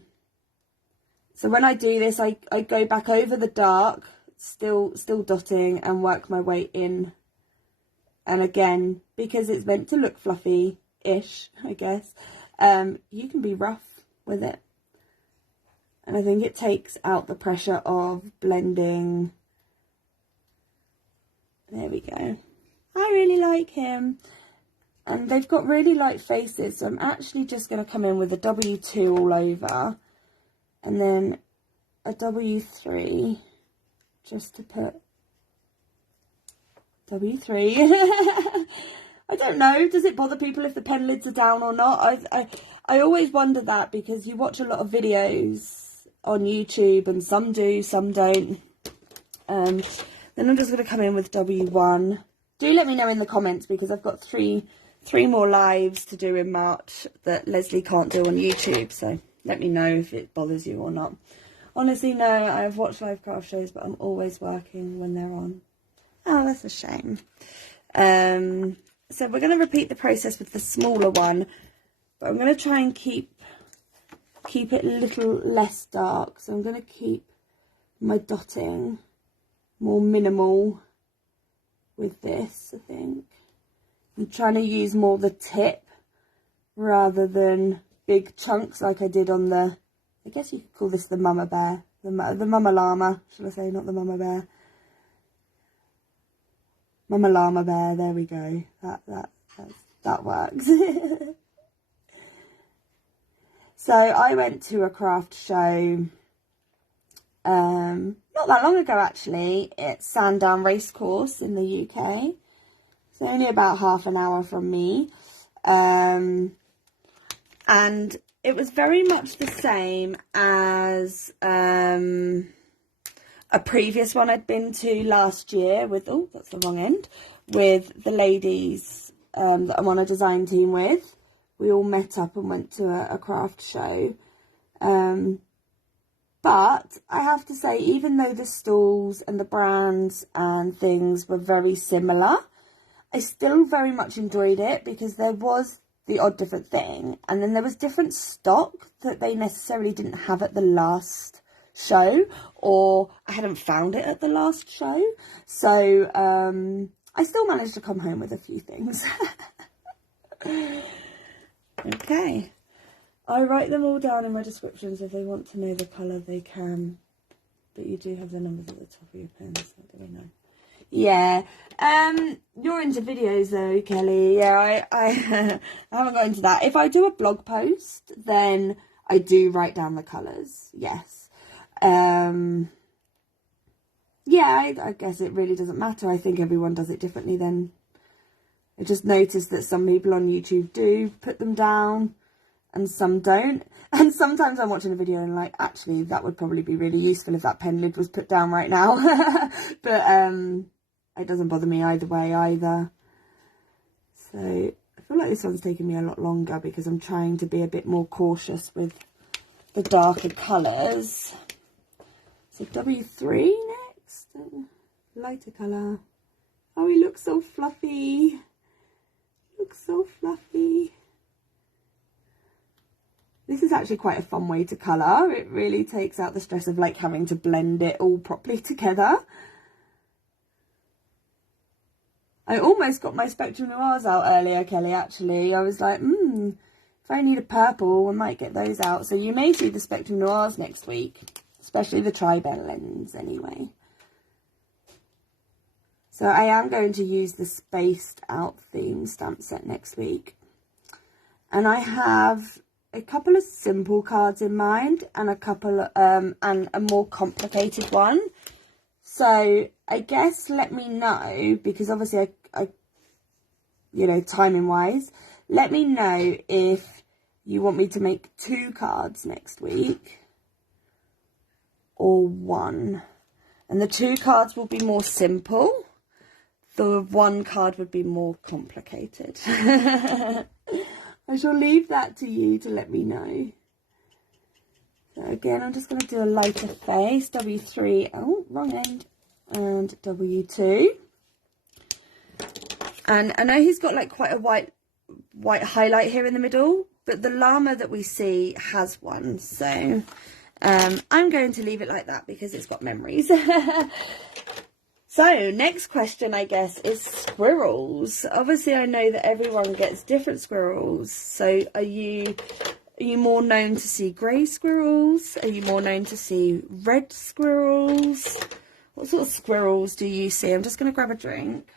when I do this, I go back over the dark, still dotting, and work my way in. And again, because it's meant to look fluffy-ish, I guess, you can be rough with it. And I think it takes out the pressure of blending. There we go. I really like him. And they've got really light faces, so I'm actually just going to come in with a W2 all over. And then a W3, just to put W3. I don't know, does it bother people if the pen lids are down or not? I always wonder that, because you watch a lot of videos on YouTube, and some do, some don't. Then I'm just going to come in with W1. Do let me know in the comments, because I've got three more lives to do in March that Leslie can't do on YouTube, so let me know if it bothers you or not. Honestly, no, I've watched live craft shows, but I'm always working when they're on. Oh, that's a shame. So we're going to repeat the process with the smaller one, but I'm going to try and keep it a little less dark. So I'm going to keep my dotting more minimal with this, I think. I'm trying to use more the tip rather than big chunks like I did on the, I guess you could call this the mama bear, the mama llama, should I say, not the mama bear. Mama llama bear, there we go. That works. So I went to a craft show not that long ago, actually. It's Sandown Racecourse in the UK. It's only about half an hour from me. And it was very much the same as a previous one I'd been to last year with, oh, that's the wrong end, with the ladies that I'm on a design team with. We all met up and went to a craft show. But I have to say, even though the stalls and the brands and things were very similar, I still very much enjoyed it, because there was the odd different thing, and then there was different stock that they necessarily didn't have at the last show, or I hadn't found it at the last show. So I still managed to come home with a few things. Okay, I write them all down in my descriptions. If they want to know the colour, they can, but you do have the numbers at the top of your pens, so do we know? Yeah, you're into videos though, Kelly. Yeah, I haven't got into that. If I do a blog post, then I do write down the colours, yes. Yeah, I guess it really doesn't matter. I think everyone does it differently then. I just noticed that some people on YouTube do put them down and some don't. And sometimes I'm watching a video and like, actually, that would probably be really useful if that pen lid was put down right now. But it doesn't bother me either way either. So I feel like this one's taking me a lot longer because I'm trying to be a bit more cautious with the darker colours. So W3 next. Lighter colour. Oh, he looks so fluffy. Looks so fluffy. This is actually quite a fun way to colour. It really takes out the stress of like having to blend it all properly together. I almost got my Spectrum Noirs out earlier, Kelly, actually. I was like, if I need a purple, I might get those out. So you may see the Spectrum Noirs next week, especially the Tri-Bell lens anyway. So I am going to use the spaced out theme stamp set next week. And I have a couple of simple cards in mind and a couple and a more complicated one. So I guess let me know, because obviously I you know, timing wise, let me know if you want me to make 2 cards next week or 1. And the 2 cards will be more simple. The 1 card would be more complicated. I shall leave that to you to let me know. So again, I'm just going to do a lighter face, W3, oh, wrong end, and W2. And I know he's got like quite a white highlight here in the middle, but the llama that we see has one. So I'm going to leave it like that because it's got memories. So, next question, I guess, is squirrels. Obviously, I know that everyone gets different squirrels. So, are you more known to see grey squirrels? Are you more known to see red squirrels? What sort of squirrels do you see? I'm just going to grab a drink.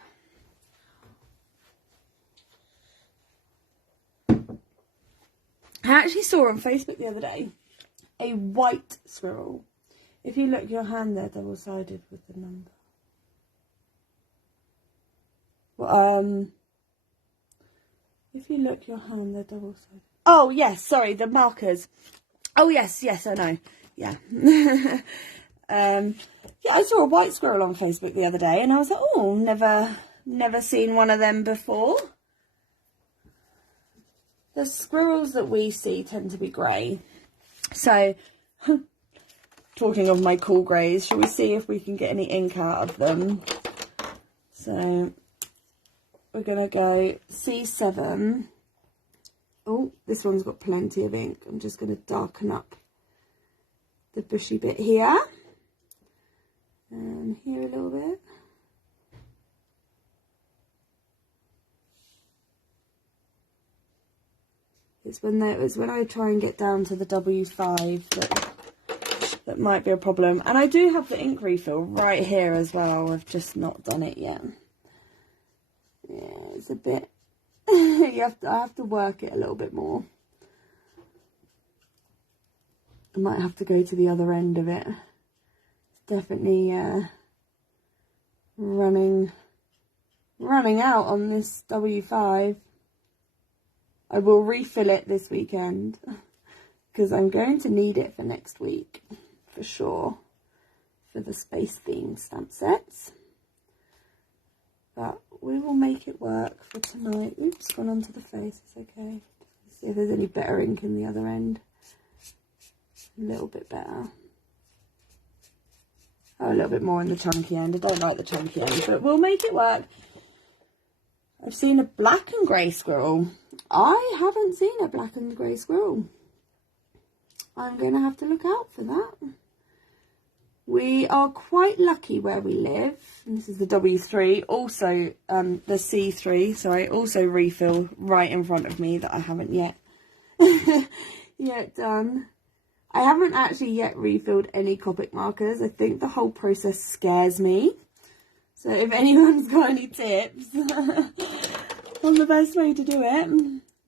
I actually saw on Facebook the other day a white squirrel. If you look, your hand there, double-sided with the number. Well, if you look, your hand, they're double-sided. Oh, yes, sorry, the markers. Oh, yes, I know. yeah. Yeah, I saw a white squirrel on Facebook the other day and I was like, oh, never seen one of them before. The squirrels that we see tend to be grey. So, talking of my cool greys, shall we see if we can get any ink out of them? So, we're going to go C7. Oh, this one's got plenty of ink. I'm just going to darken up the bushy bit here. And here a little bit. It's when I try and get down to the W5 that might be a problem. And I do have the ink refill right here as well. I've just not done it yet. Yeah, it's a bit. I have to work it a little bit more. I might have to go to the other end of it. It's definitely running out on this W5. I will refill it this weekend because I'm going to need it for next week for sure for the space theme stamp sets. But we will make it work for tonight. Oops, gone onto the face. It's okay. Let's see if there's any better ink in the other end. A little bit better. Oh, a little bit more in the chunky end. I don't like the chunky end, but we'll make it work. I've seen a black and grey squirrel. I haven't seen a black and grey squirrel. I'm going to have to look out for that. We are quite lucky where we live. And this is the W3, also the C3. So I also refill right in front of me that I haven't yet done. I haven't actually yet refilled any Copic markers. I think the whole process scares me. So if anyone's got any tips on the best way to do it,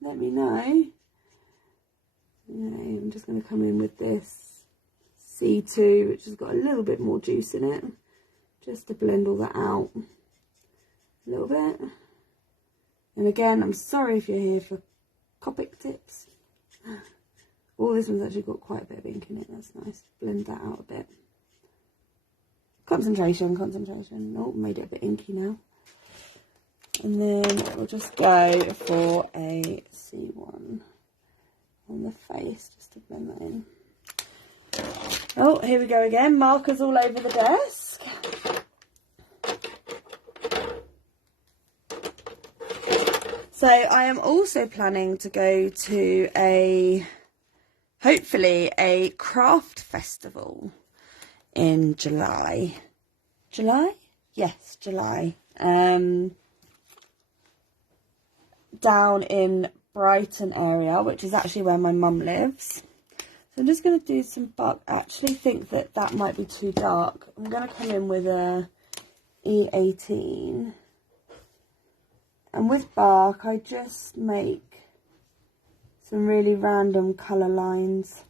let me know. Okay, I'm just going to come in with this C2, which has got a little bit more juice in it, just to blend all that out a little bit. And again, I'm sorry if you're here for Copic tips. Oh, this one's actually got quite a bit of ink in it. That's nice. Blend that out a bit. Concentration, concentration. Oh, made it a bit inky now. And then we'll just go for a C1 on the face, just to blend that in. Oh, here we go again. Markers all over the desk. So I am also planning to go to hopefully a craft festival in July. July? Yes, July. Down in Brighton area, which is actually where my mum lives. So I'm just going to do some bark. I actually think that might be too dark. I'm going to come in with a E18. And with bark, I just make some really random colour lines.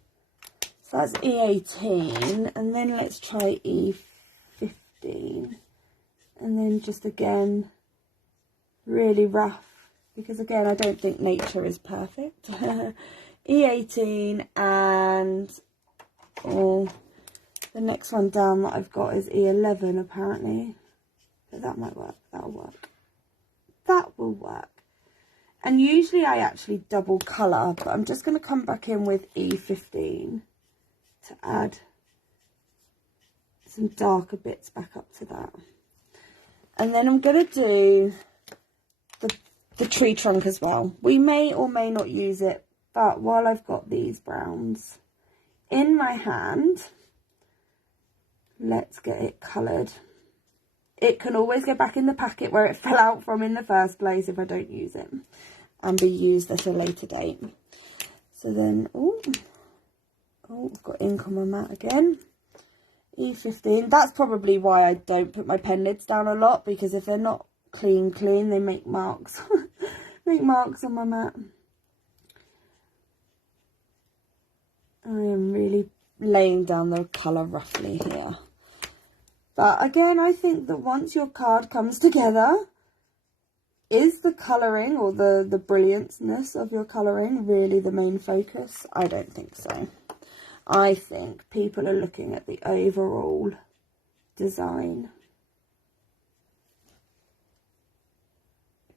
So that's E18, and then let's try E15. And then just again, really rough, because again, I don't think nature is perfect. E18, and the next one down that I've got is E11 apparently. But that might work, that'll work. That will work. And usually I actually double colour, but I'm just going to come back in with E15 to add some darker bits back up to that. And then I'm going to do the tree trunk as well. We may or may not use it, but while I've got these browns in my hand, let's get it coloured. It can always go back in the packet where it fell out from in the first place if I don't use it, and be used at a later date. So then, oh, I've got ink on my mat again. E15. That's probably why I don't put my pen lids down a lot, because if they're not clean, they make marks. Make marks on my mat. I am really laying down the colour roughly here. But again, I think that once your card comes together, is the colouring or the brilliantness of your colouring really the main focus? I don't think so. I think people are looking at the overall design.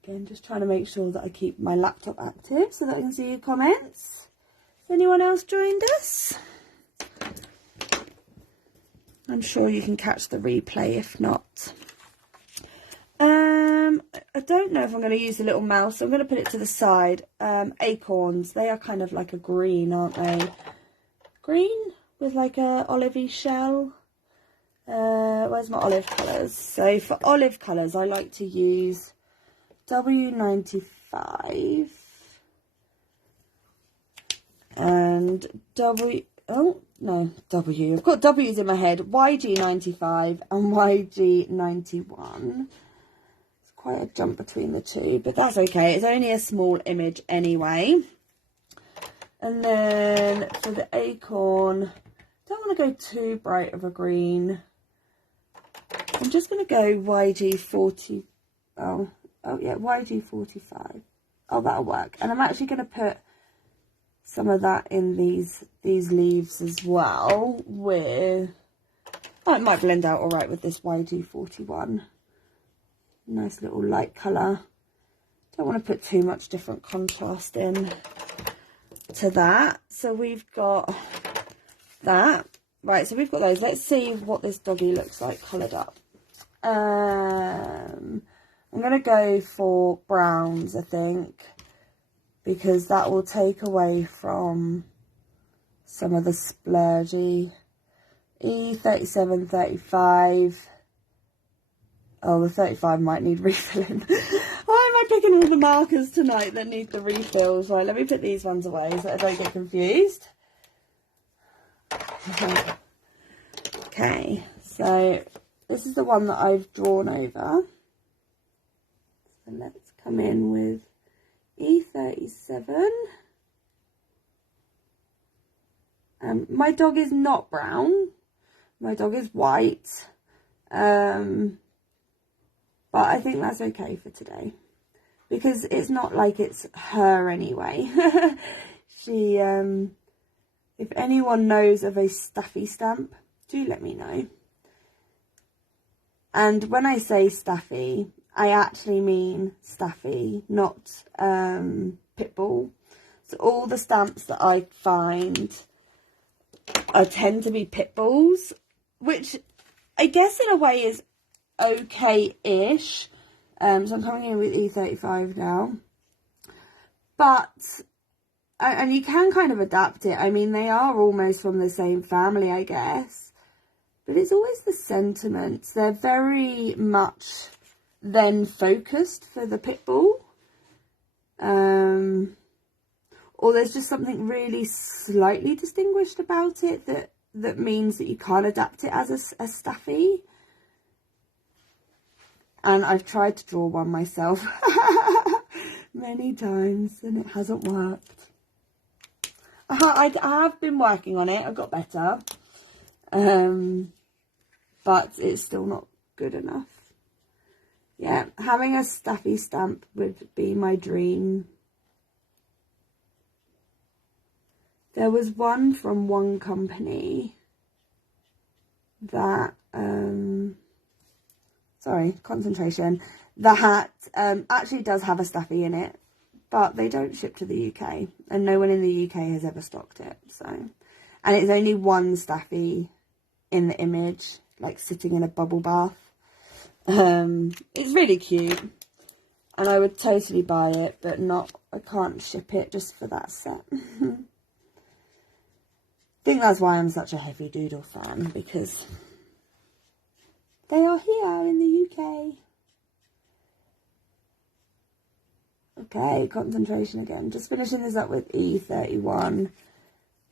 Again, just trying to make sure that I keep my laptop active so that I can see your comments. Has anyone else joined us? I'm sure you can catch the replay if not. I don't know if I'm going to use the little mouse, so I'm going to put it to the side. Acorns, they are kind of like a green, aren't they? Green with like a olivey shell. Where's my olive colours? So for olive colours, I like to use W95 and I've got W's in my head, YG95 and YG91. It's quite a jump between the two, but that's okay. It's only a small image anyway. And then for the acorn, don't want to go too bright of a green. I'm just going to go YG40. Oh yeah, YG45. Oh, that'll work. And I'm actually going to put some of that in these leaves as well with, oh, it might blend out all right with this YG41. Nice little light colour. Don't want to put too much different contrast in to that. So we've got that. Right, so we've got those. Let's see what this doggy looks like coloured up. I'm going to go for browns, I think, because that will take away from some of the splurgy. E37, 35. Oh, the 35 might need refilling. Why am I picking all the markers tonight that need the refills? Right, let me put these ones away so I don't get confused. Okay, so this is the one that I've drawn over. So let's come in with E37. My dog is not brown. My dog is white. But I think that's okay for today, because it's not like it's her anyway. She, if anyone knows of a Staffy stamp, do let me know. And when I say Staffy, I actually mean Staffy, not Pitbull. So all the stamps that I find tend to be Pitbulls, which I guess in a way is okay-ish. So I'm coming in with E35 now. But, and you can kind of adapt it. I mean, they are almost from the same family, I guess. But it's always the sentiments. They're very much then focused for the Pitbull. Or there's just something really slightly distinguished about it that means that you can't adapt it as a Staffy. And I've tried to draw one myself many times and it hasn't worked. I have been working on it. I got better. But it's still not good enough. Yeah, having a Staffy stamp would be my dream. There was one from one company that, sorry, concentration, that actually does have a Staffy in it, but they don't ship to the UK, and no one in the UK has ever stocked it, so. And it's only one Staffy in the image, like sitting in a bubble bath. It's really cute, and I would totally buy it, but I can't ship it just for that set. I think that's why I'm such a Heavy Doodle fan, because they are here in the UK. Okay, concentration again. Just finishing this up with E31.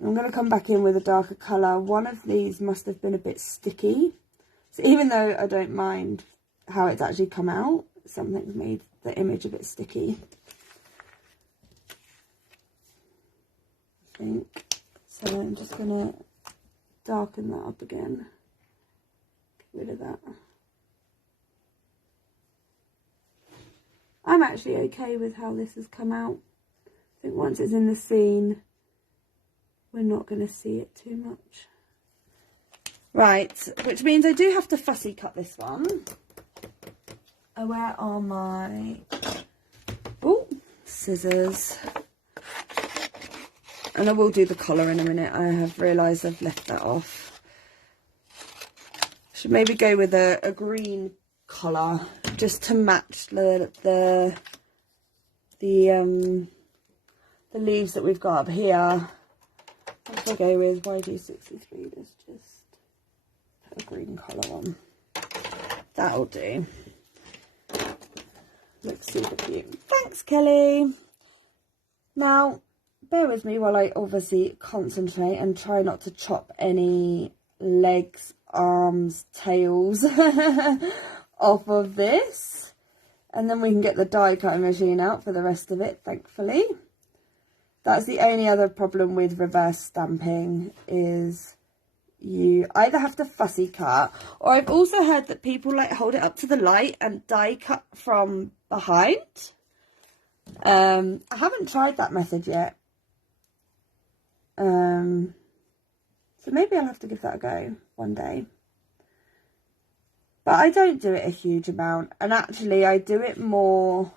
I'm going to come back in with a darker colour. One of these must have been a bit sticky. So even though I don't mind how it's actually come out, something's made the image a bit sticky, I think. So I'm just going to darken that up again. Get rid of that. I'm actually okay with how this has come out. I think once it's in the scene, we're not going to see it too much. Right, which means I do have to fussy cut this one. Oh, where are my scissors? And I will do the collar in a minute. I have realised I've left that off. Should maybe go with a green collar just to match the leaves that we've got up here. What do I go with? YD63. Let's just put a green collar on. That'll do. Looks super cute. Thanks, Kelly. Now, bear with me while I obviously concentrate and try not to chop any legs, arms, tails off of this. And then we can get the die cutting machine out for the rest of it, thankfully. That's the only other problem with reverse stamping, is you either have to fussy cut, or I've also heard that people like hold it up to the light and die cut from behind. I haven't tried that method yet. So maybe I'll have to give that a go one day. But I don't do it a huge amount, and actually I do it more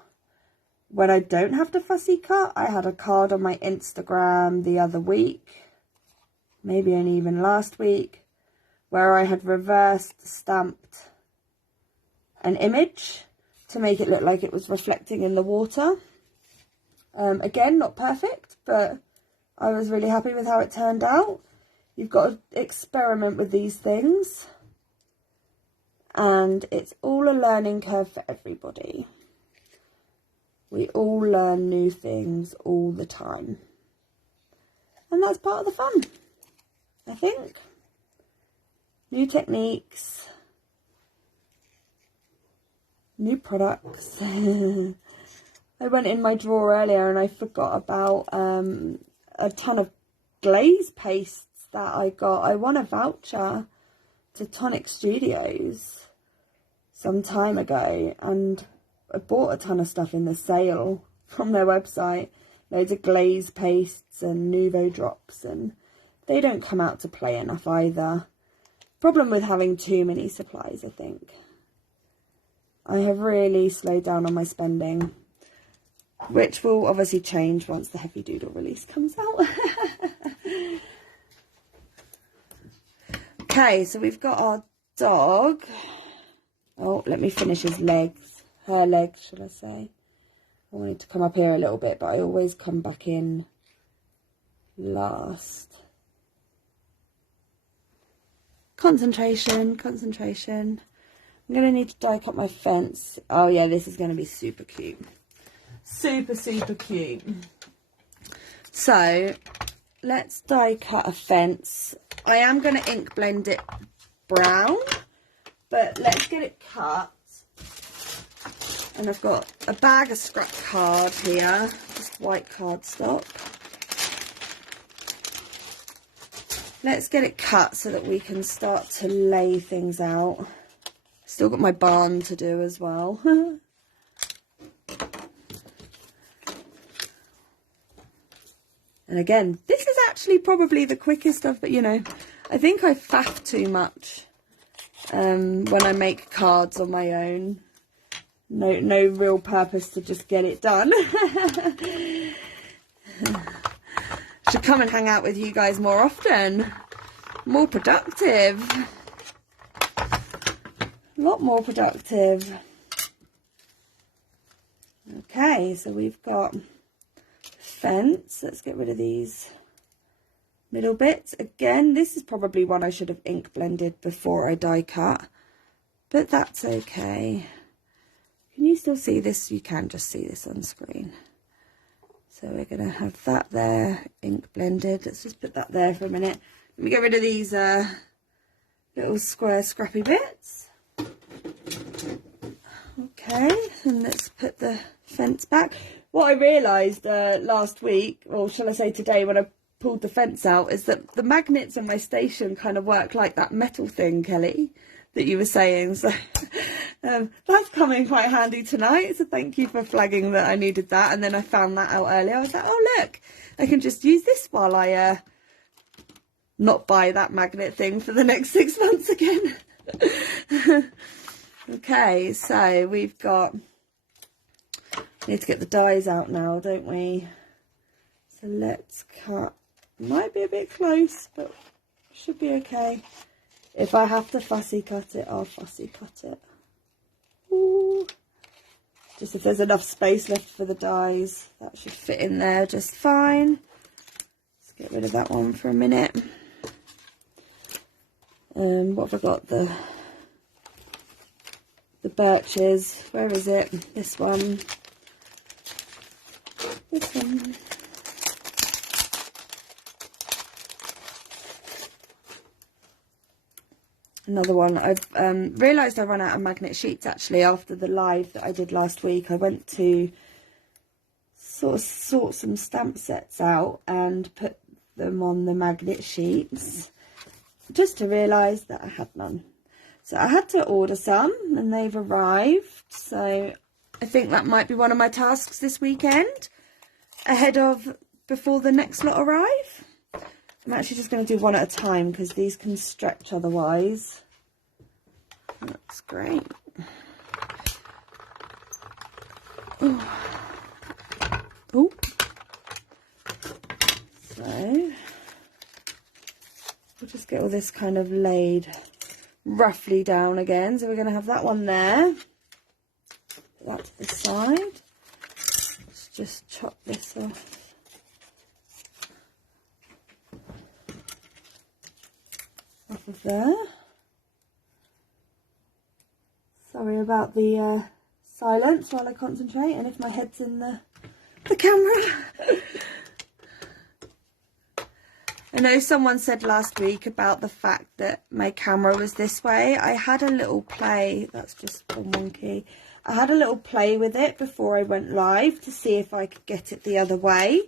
when I don't have to fussy cut. I had a card on my Instagram the other week, maybe only even last week, where I had reversed stamped an image to make it look like it was reflecting in the water. Again, not perfect, but I was really happy with how it turned out. You've got to experiment with these things, and it's all a learning curve for everybody. We all learn new things all the time, and that's part of the fun, I think. New techniques, new products. I went in my drawer earlier and I forgot about a ton of glaze pastes that I got. I won a voucher to Tonic Studios some time ago, and I bought a ton of stuff in the sale from their website. Loads of glaze pastes and Nuvo drops, and they don't come out to play enough either. Problem with having too many supplies, I think. I have really slowed down on my spending, which will obviously change once the Heavy Doodle release comes out. Okay, so we've got our dog. Oh, let me finish his legs. Her legs, should I say. I wanted to come up here a little bit, but I always come back in last. Concentration, concentration. I'm going to need to die cut my fence. Oh yeah, this is going to be super cute. Super, super cute. So, let's die cut a fence. I am going to ink blend it brown, but let's get it cut. And I've got a bag of scrap card here, just white cardstock. Let's get it cut so that we can start to lay things out. Still got my barn to do as well. And again, this is actually probably the quickest of, but you know, I think I faff too much when I make cards on my own. No real purpose to just get it done. Should come and hang out with you guys more often. More productive. A lot more productive. Okay, so we've got fence. Let's get rid of these middle bits. Again, this is probably one I should have ink blended before I die cut, but that's okay. Can you still see this? You can just see this on screen. So we're going to have that there, ink blended. Let's just put that there for a minute. Let me get rid of these little square scrappy bits. Okay, and let's put the fence back. What I realised last week, or shall I say today, when I pulled the fence out, is that the magnets in my station kind of work like that metal thing, Kelly, that you were saying. So that's coming quite handy tonight. So thank you for flagging that I needed that. And then I found that out earlier. I was like, oh look, I can just use this while I not buy that magnet thing for the next 6 months again. Okay, so we've got, need to get the dies out now, don't we? So let's cut. Might be a bit close, but should be okay. If I have to fussy cut it, I'll fussy cut it. Ooh. Just if there's enough space left for the dies, that should fit in there just fine. Let's get rid of that one for a minute. What have I got? The birches. Where is it? This one. This one. Another one. I've realised I ran out of magnet sheets actually after the live that I did last week. I went to sort of sort some stamp sets out and put them on the magnet sheets, just to realise that I had none. So I had to order some and they've arrived. So I think that might be one of my tasks this weekend, before the next lot arrive. I'm actually just going to do one at a time because these can stretch otherwise. That's great. Oh. So we'll just get all this kind of laid roughly down again. So we're going to have that one there. Put that to the side. Let's just chop this off. Off of there. Sorry about the silence while I concentrate and if my head's in the camera. I know someone said last week about the fact that my camera was this way. I had a little play, that's just a monkey. I had a little play with it before I went live to see if I could get it the other way.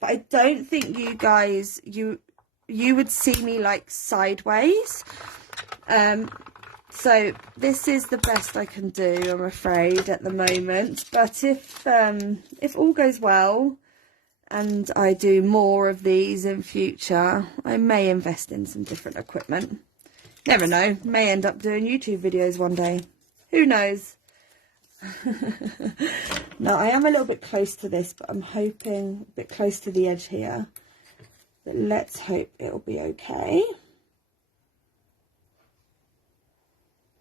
But I don't think you guys, you would see me like sideways. So this is the best I can do, I'm afraid, at the moment. But if all goes well and I do more of these in future, I may invest in some different equipment. Never know, may end up doing YouTube videos one day. Who knows? No, I am a little bit close to this, but I'm hoping a bit close to the edge here. But let's hope it'll be okay.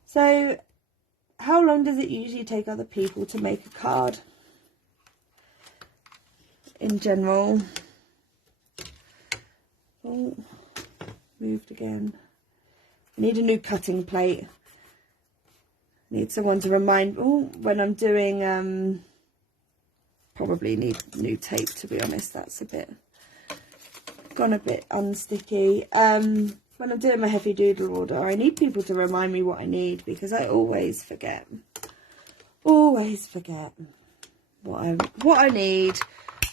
So, how long does it usually take other people to make a card? In general. Oh, moved again. I need a new cutting plate. Need someone to remind, when I'm doing, probably need new tape, to be honest. That's gone a bit unsticky. When I'm doing my heavy doodle order, I need people to remind me what I need, because I always forget. Always forget what I need.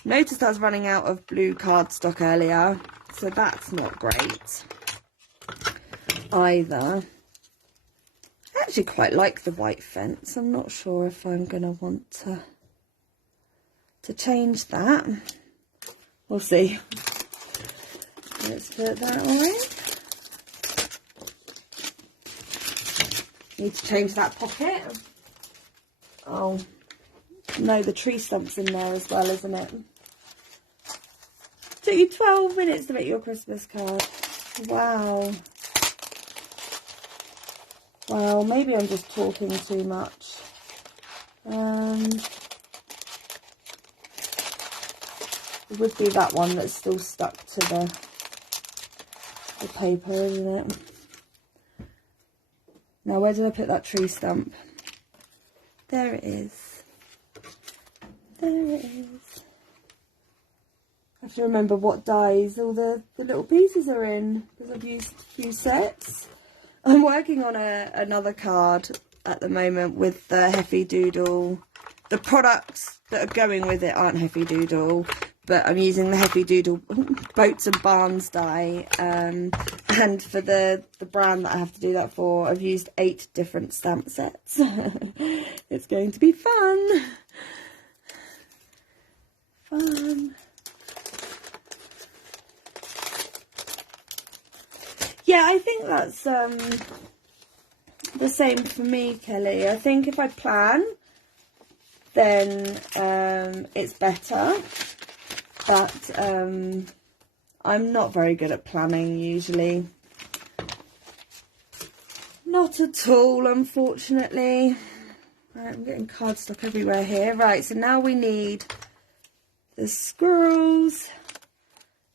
Noticed I was running out of blue cardstock earlier, so that's not great either. I actually quite like the white fence. I'm not sure if I'm going to want to change that. We'll see. Let's put that away. Need to change that pocket. Oh, no, the tree stump's in there as well, isn't it? Took you 12 minutes to make your Christmas card. Wow. Well, maybe I'm just talking too much. It would be that one that's still stuck to the paper, isn't it? Now, where did I put that tree stump? There it is. There it is. I have to remember what dies all the little pieces are in, because I've used a few sets. I'm working on another card at the moment with the Heavy Doodle. The products that are going with it aren't Heavy Doodle, but I'm using the Heavy Doodle Boats and Barns die. And for the brand that I have to do that for, I've used 8 different stamp sets. It's going to be fun. Fun. Yeah, I think that's the same for me, Kelly. I think if I plan, then it's better. But I'm not very good at planning usually. Not at all, unfortunately. Right, I'm getting cardstock everywhere here. Right, so now we need the squirrels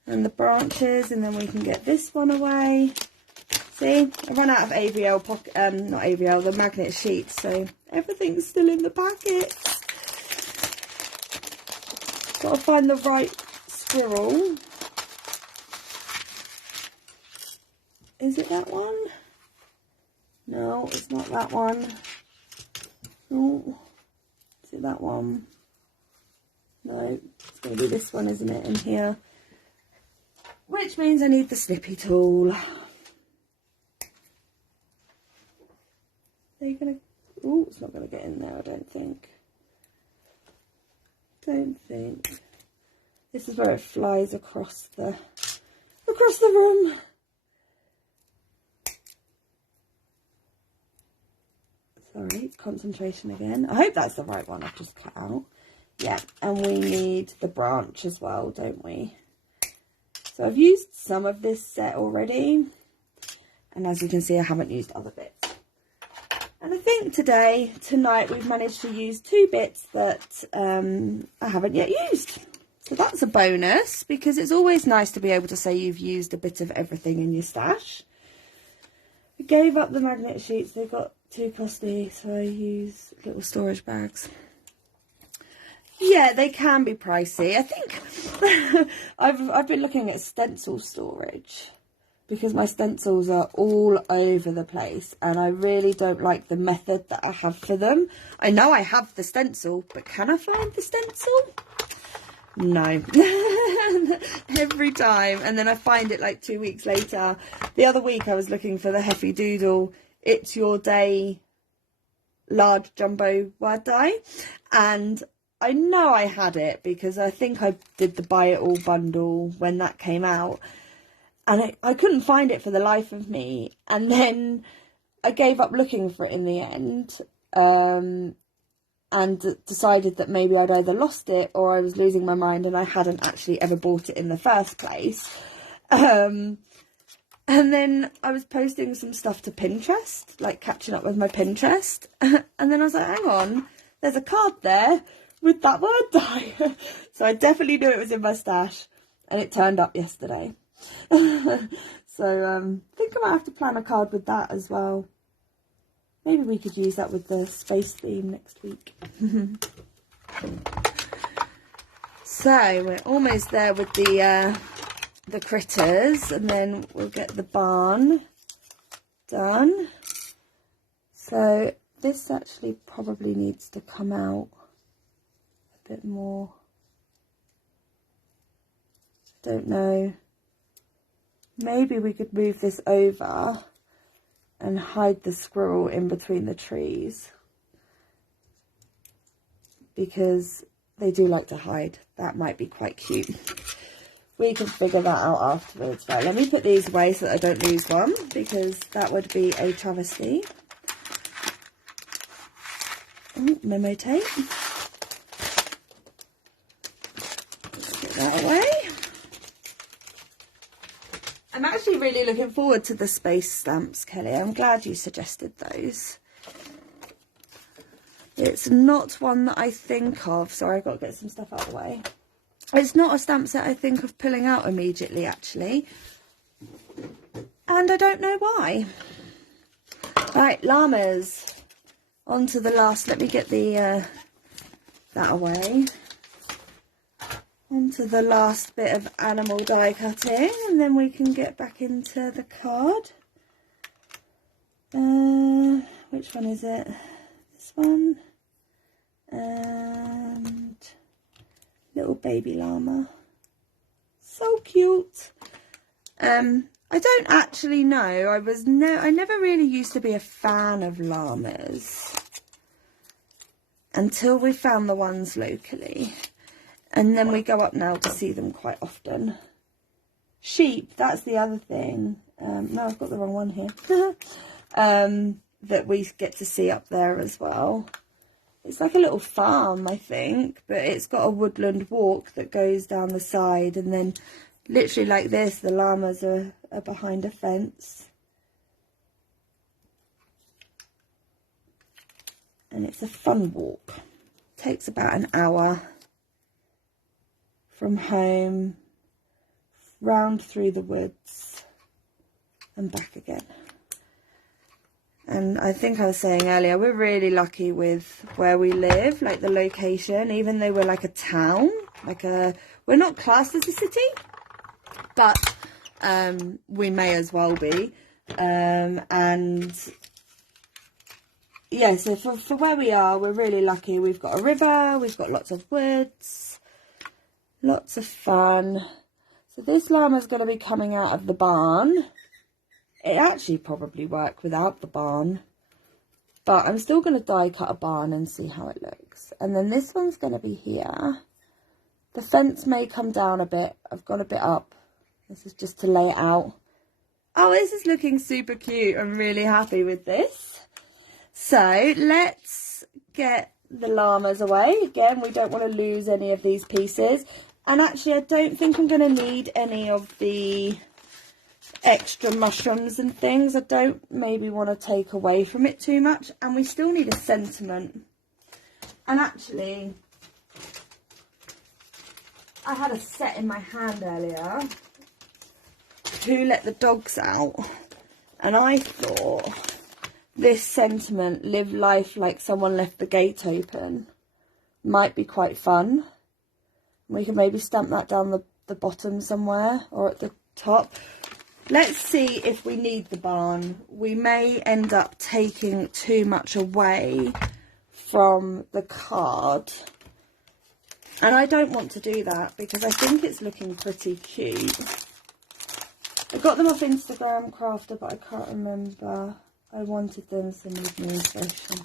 and the branches, and then we can get this one away. See, I ran out of AVL not AVL, the magnet sheets, so everything's still in the packet. Got to find the right squirrel. Is it that one? No, it's not that one. Oh, is it that one? No, it's going to be this one, isn't it, in here? Which means I need the snippy tool. Are you going to... Oh, it's not going to get in there, I don't think. This is where it flies across the room. Sorry, concentration again. I hope that's the right one I've just cut out. Yeah, and we need the branch as well, don't we? So I've used some of this set already. And as you can see, I haven't used other bits. And I think tonight, we've managed to use 2 bits that I haven't yet used. So that's a bonus, because it's always nice to be able to say you've used a bit of everything in your stash. I gave up the magnet sheets. They got too costly, so I use little storage bags. Yeah, they can be pricey. I think I've been looking at stencil storage, because my stencils are all over the place and I really don't like the method that I have for them. I know I have the stencil, but can I find the stencil? No. Every time. And then I find it like 2 weeks later. The other week I was looking for the Heffy Doodle It's Your Day large jumbo word die, and I know I had it because I think I did the buy it all bundle when that came out, and I couldn't find it for the life of me. And then I gave up looking for it in the end, and decided that maybe I'd either lost it or I was losing my mind and I hadn't actually ever bought it in the first place. And then I was posting some stuff to Pinterest, like catching up with my Pinterest. And then I was like, hang on, there's a card there with that word die. So I definitely knew it was in my stash, and it turned up yesterday. So I think I might have to plan a card with that as well. Maybe we could use that with the space theme next week. So we're almost there with the critters, and then we'll get the barn done. So this actually probably needs to come out a bit more. Don't know. Maybe we could move this over and hide the squirrel in between the trees, because they do like to hide. That might be quite cute. We can figure that out afterwards. Right, let me put these away so that I don't lose one, because that would be a travesty. Oh, memo tape. Let's get that away. I'm actually really looking forward to the space stamps, Kelly. I'm glad you suggested those. It's not one that I think of. Sorry, I've got to get some stuff out of the way. It's not a stamp set I think of pulling out immediately, actually. And I don't know why. Right, llamas. On to the last. Let me get the that away. On to the last bit of animal die cutting, and then we can get back into the card. Which one is it? This one. And little baby llama. So cute. I don't actually know. I never really used to be a fan of llamas until we found the ones locally. And then we go up now to see them quite often. Sheep, that's the other thing. No, I've got the wrong one here. That we get to see up there as well. It's like a little farm, I think, but it's got a woodland walk that goes down the side, and then literally like this, the llamas are behind a fence. And it's a fun walk. Takes about an hour from home, round through the woods and back again. And I think I was saying earlier, we're really lucky with where we live, like the location, even though we're like a town, we're not classed as a city, but we may as well be. And yeah, so for where we are, we're really lucky. We've got a river, we've got lots of woods, lots of fun. So this llama's going to be coming out of the barn. It actually probably work without the barn, but I'm still going to die cut a barn and see how it looks. And then this one's going to be here. The fence may come down a bit. I've got a bit up. This is just to lay it out. Oh, this is looking super cute. I'm really happy with this. So let's get the llamas away. Again, we don't want to lose any of these pieces. And actually, I don't think I'm going to need any of the extra mushrooms and things. I don't maybe want to take away from it too much. And we still need a sentiment. And actually, I had a set in my hand earlier. Who let the dogs out? And I thought this sentiment, live life like someone left the gate open, might be quite fun. We can maybe stamp that down the bottom somewhere or at the top. Let's see if we need the barn. We may end up taking too much away from the card. And I don't want to do that because I think it's looking pretty cute. I got them off Instagram Crafter, but I can't remember. I wanted them, so need administration.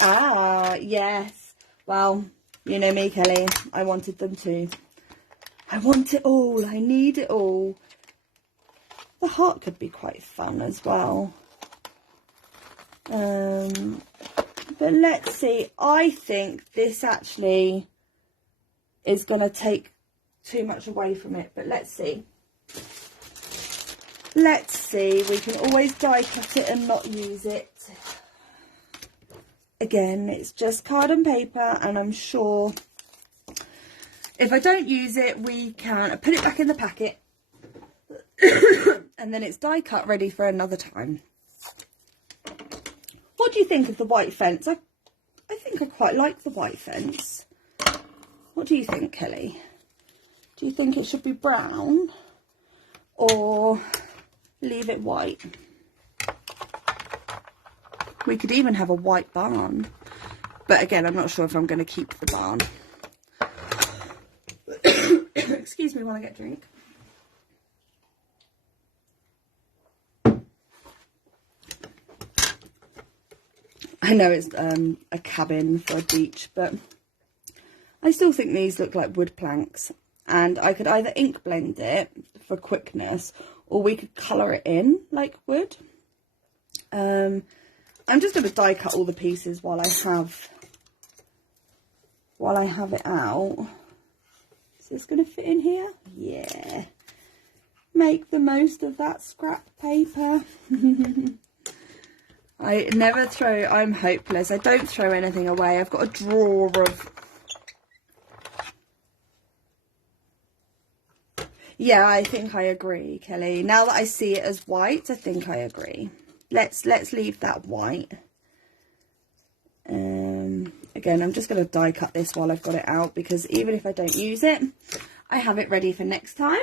Ah, yes. Well, you know me, Kelly. I wanted them too. I want it all. I need it all. The heart could be quite fun as well. But let's see. I think this actually is going to take too much away from it. But let's see. Let's see. We can always die cut it and not use it. Again, it's just card and paper, and I'm sure if I don't use it, we can put it back in the packet. And then it's die cut ready for another time. What do you think of the white fence? I think I quite like the white fence. What do you think, Kelly? Do you think it should be brown or leave it white? We could even have a white barn. But again, I'm not sure if I'm going to keep the barn. Excuse me while I get a drink. I know it's a cabin for a beach, but I still think these look like wood planks. And I could either ink blend it for quickness, or we could colour it in like wood. I'm just going to die cut all the pieces while I have it out. Is this going to fit in here? Yeah. Make the most of that scrap paper. I never throw, I'm hopeless. I don't throw anything away. I've got a drawer of... Yeah, I think I agree, Kelly. Now that I see it as white, I think I agree. Let's leave that white. Again, I'm just going to die cut this while I've got it out, because even if I don't use it, I have it ready for next time.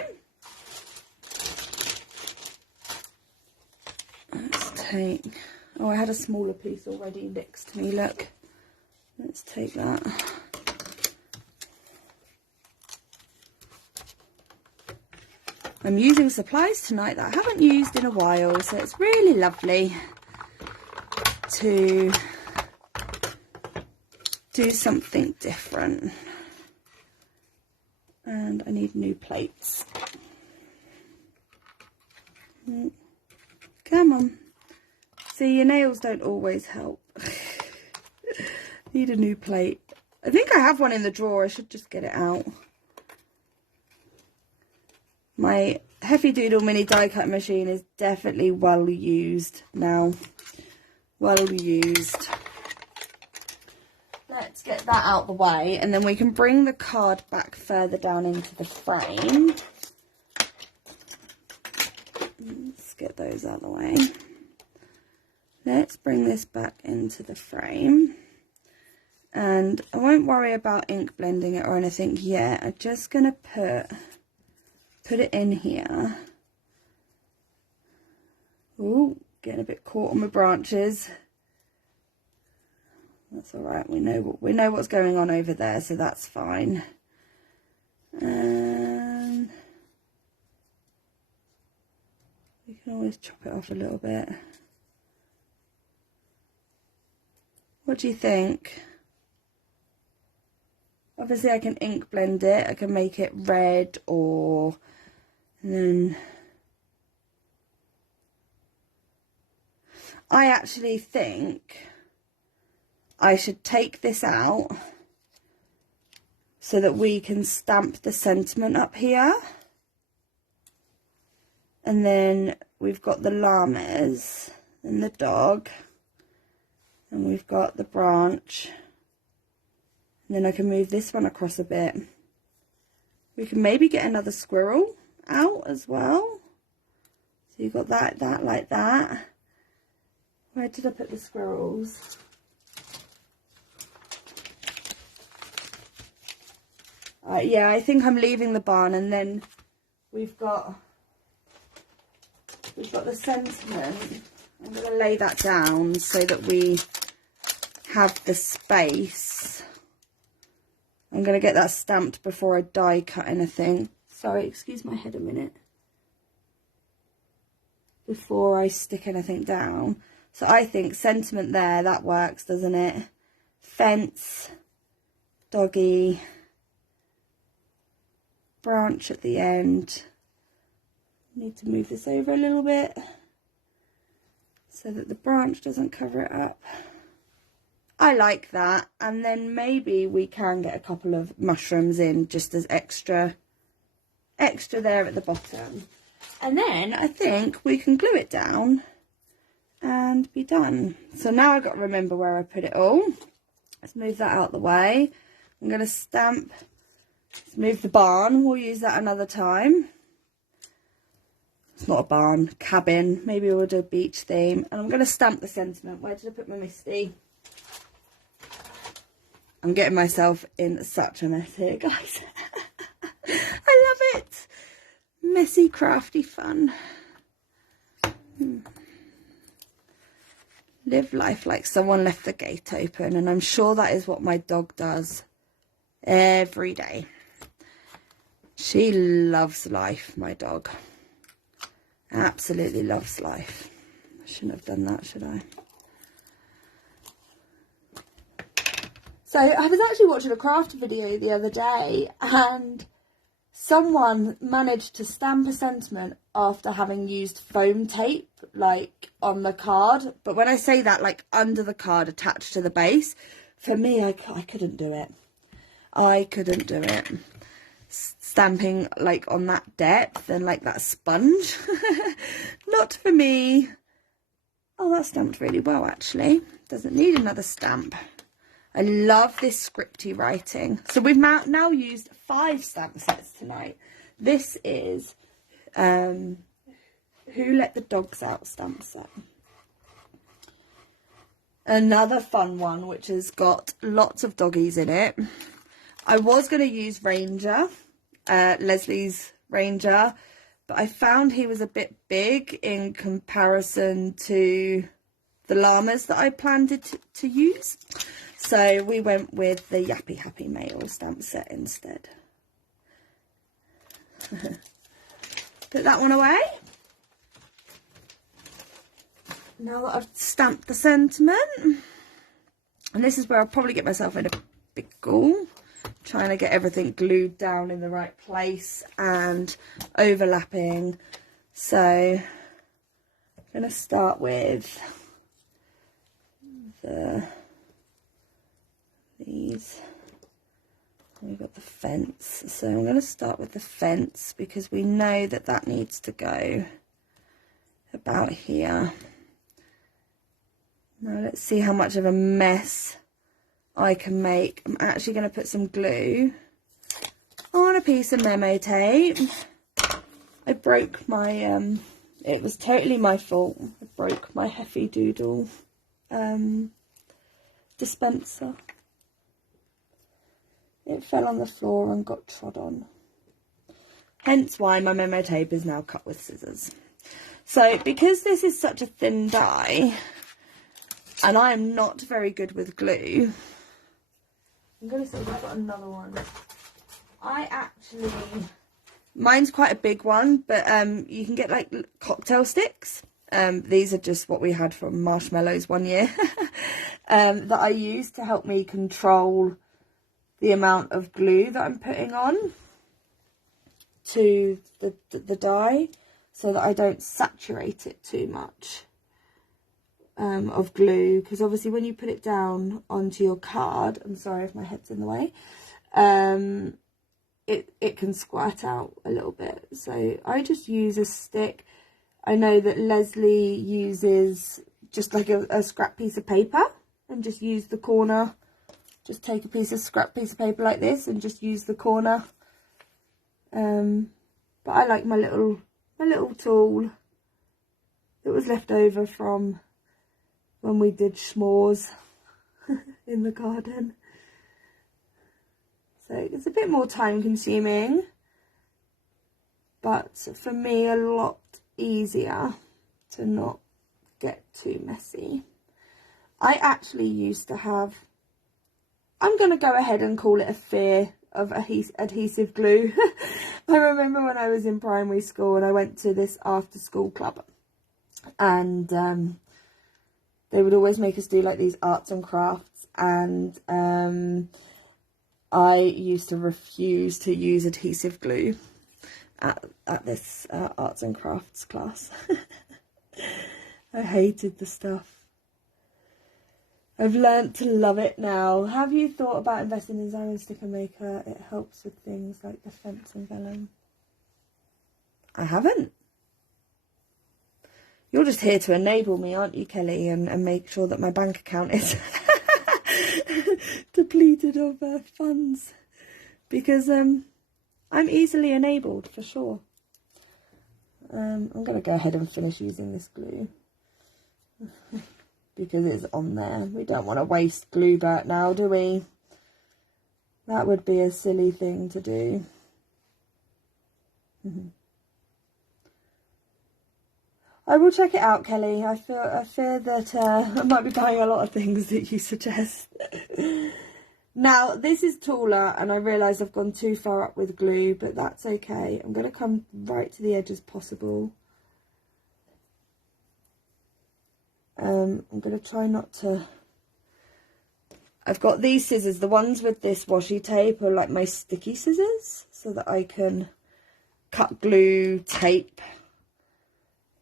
Let's take... Oh, I had a smaller piece already next to me, look. Let's take that. I'm using supplies tonight that I haven't used in a while, so it's really lovely to do something different. And I need new plates. Come on. See, your nails don't always help. Need a new plate. I think I have one in the drawer. I should just get it out. My Heffy Doodle mini die cut machine is definitely well used now. Well used. Let's get that out the way, and then we can bring the card back further down into the frame. Let's get those out of the way. Let's bring this back into the frame. And I won't worry about ink blending it or anything yet. I'm just going to put it in here. Ooh, getting a bit caught on my branches. That's all right. We know what's going on over there, so that's fine. And we can always chop it off a little bit. What do you think? Obviously, I can ink blend it. I can make it red, or and then I actually think I should take this out so that we can stamp the sentiment up here. And then we've got the llamas and the dog, and we've got the branch. And then I can move this one across a bit. We can maybe get another squirrel out as well. So you've got that like that. Where did I put the squirrels? Yeah, I think I'm leaving the barn, and then we've got the sentiment. I'm going to lay that down so that we have the space. I'm going to get that stamped before I die cut anything. Sorry, excuse my head a minute. Before I stick anything down. So I think sentiment there, that works, doesn't it? Fence, doggy, branch at the end. Need to move this over a little bit so that the branch doesn't cover it up. I like that. And then maybe we can get a couple of mushrooms in just as extra there at the bottom. And then I think we can glue it down and be done. So now I've got to remember where I put it all. Let's move that out of the way. I'm going to stamp. Let's move the barn. We'll use that another time. It's not a barn, cabin. Maybe we'll do a beach theme. And I'm going to stamp the sentiment. Where did I put my Misty? I'm getting myself in such a mess here, guys. I love it. Messy, crafty fun. Live life like someone left the gate open. And I'm sure that is what my dog does every day. She loves life, my dog. Absolutely loves life. I shouldn't have done that, should I? So I was actually watching a craft video the other day, and someone managed to stamp a sentiment after having used foam tape, like on the card. But when I say that, like under the card attached to the base, for me, I couldn't do it. I couldn't do it. Stamping like on that depth and like that sponge. Not for me. Oh, that stamped really well, actually. Doesn't need another stamp. I love this scripty writing. So we've now used 5 stamp sets tonight. This is Who Let the Dogs Out stamp set. Another fun one, which has got lots of doggies in it. I was going to use Ranger, Leslie's Ranger, but I found he was a bit big in comparison to the llamas that I planned to use. So we went with the Yappy Happy Mail stamp set instead. Put that one away. Now that I've stamped the sentiment, and this is where I'll probably get myself in a big gall, trying to get everything glued down in the right place and overlapping. So I'm going to start with these. We've got the fence, so I'm going to start with the fence because we know that that needs to go about here. Now let's see how much of a mess I can make. I'm actually going to put some glue on a piece of memo tape. I broke my, it was totally my fault. I broke my Heffy Doodle dispenser. It fell on the floor and got trod on. Hence why my memo tape is now cut with scissors. So because this is such a thin die, and I am not very good with glue, I'm going to see if I've got another one. Mine's quite a big one, but you can get like cocktail sticks. These are just what we had from Marshmallows one year that I use to help me control the amount of glue that I'm putting on to the die, so that I don't saturate it too much of glue, because obviously when you put it down onto your card, I'm sorry if my head's in the way, it can squirt out a little bit. So I just use a stick. I know that Leslie uses just like a scrap piece of paper and just use the corner. Just take a scrap piece of paper like this and just use the corner. But I like my little tool that was left over from when we did s'mores in the garden. So it's a bit more time consuming, but for me a lot easier to not get too messy. I actually used to have, I'm going to go ahead and call it a fear of adhesive glue. I remember when I was in primary school and I went to this after school club, and they would always make us do like these arts and crafts, and I used to refuse to use adhesive glue at this arts and crafts class. I hated the stuff. I've learnt to love it now. Have you thought about investing in Xyron Sticker Maker? It helps with things like the fence and vellum. I haven't. You're just here to enable me, aren't you, Kelly? And make sure that my bank account is depleted of funds. Because I'm easily enabled, for sure. I'm going to go ahead and finish using this glue. Because it's on there. We don't want to waste glue back now, do we? That would be a silly thing to do. I will check it out, Kelly. I fear that I might be buying a lot of things that you suggest. Now, this is taller, and I realise I've gone too far up with glue, but that's okay. I'm going to come right to the edge as possible. I'm going to try not to... I've got these scissors. The ones with this washi tape are like my sticky scissors, so that I can cut glue, tape,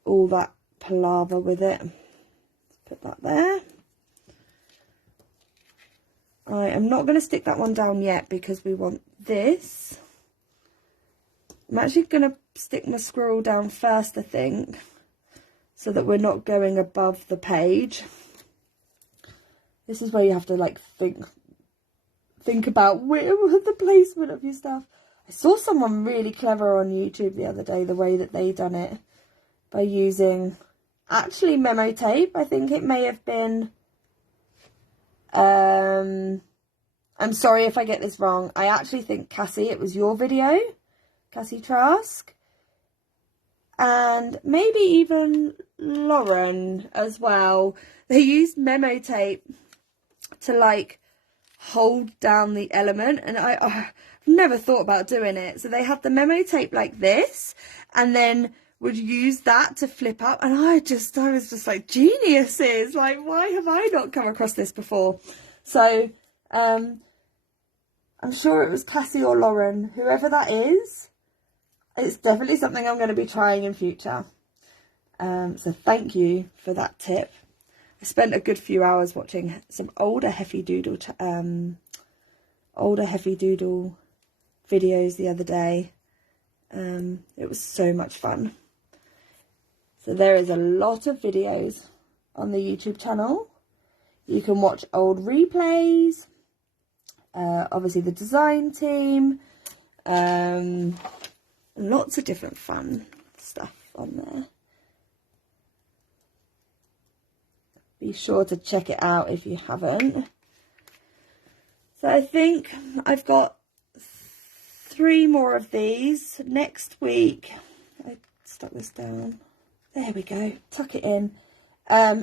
all that palaver with it. Put that there. I am not going to stick that one down yet because we want this. I'm actually going to stick my squirrel down first, I think, so that we're not going above the page. This is where you have to like think about the placement of your stuff. I saw someone really clever on YouTube the other day, the way that they done it, by using actually memo tape. I think it may have been, I'm sorry if I get this wrong. I actually think, Cassie, it was your video, Cassie Trask, and maybe even Lauren as well. They used memo tape to like hold down the element, and I've never thought about doing it. So they had the memo tape like this, and then would use that to flip up, and I was just like, geniuses, like, why have I not come across this before? So I'm sure it was Cassie or Lauren, whoever that is. It's definitely something I'm going to be trying in future. So thank you for that tip. I spent a good few hours watching some older Heffy Doodle videos the other day. It was so much fun. So there is a lot of videos on the YouTube channel. You can watch old replays, obviously the design team, lots of different fun stuff on there. Be sure to check it out if you haven't. So I think I've got 3 more of these. Next week, I stuck this down. There we go. Tuck it in.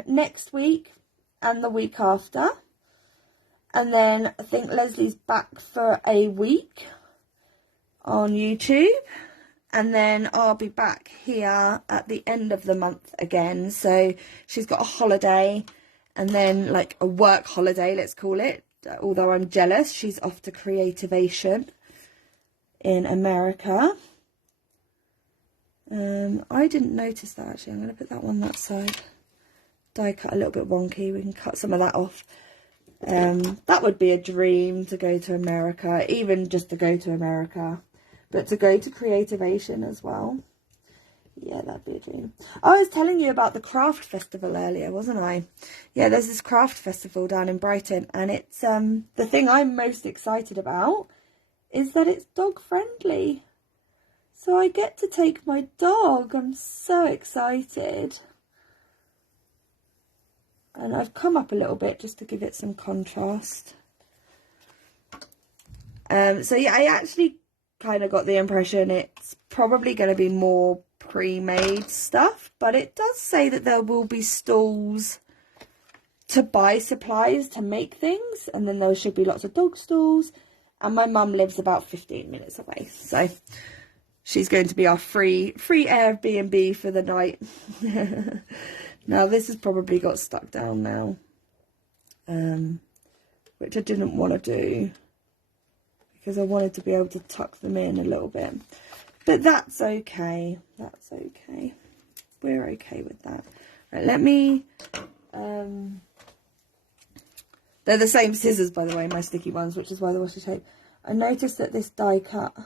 Next week and the week after. And then I think Leslie's back for a week on YouTube. And then I'll be back here at the end of the month again. So she's got a holiday and then like a work holiday, let's call it. Although I'm jealous, she's off to Creativation in America. I didn't notice that actually. I'm going to put that one that side. Die cut a little bit wonky. We can cut some of that off. That would be a dream to go to America, even just to go to America. But to go to Creativation as well. Yeah, that'd be a dream. I was telling you about the craft festival earlier, wasn't I? Yeah, there's this craft festival down in Brighton. And it's the thing I'm most excited about is that it's dog friendly. So I get to take my dog. I'm so excited. And I've come up a little bit just to give it some contrast. So yeah, I actually kind of got the impression it's probably going to be more pre-made stuff, but it does say that there will be stalls to buy supplies to make things, and then there should be lots of dog stalls. And my mum lives about 15 minutes away, so she's going to be our free Airbnb for the night. Now this has probably got stuck down now, which I didn't want to do because I wanted to be able to tuck them in a little bit. But that's okay. That's okay. We're okay with that. Right, let me... they're the same scissors, by the way, my sticky ones, which is why the washi tape. I noticed that this die cut, I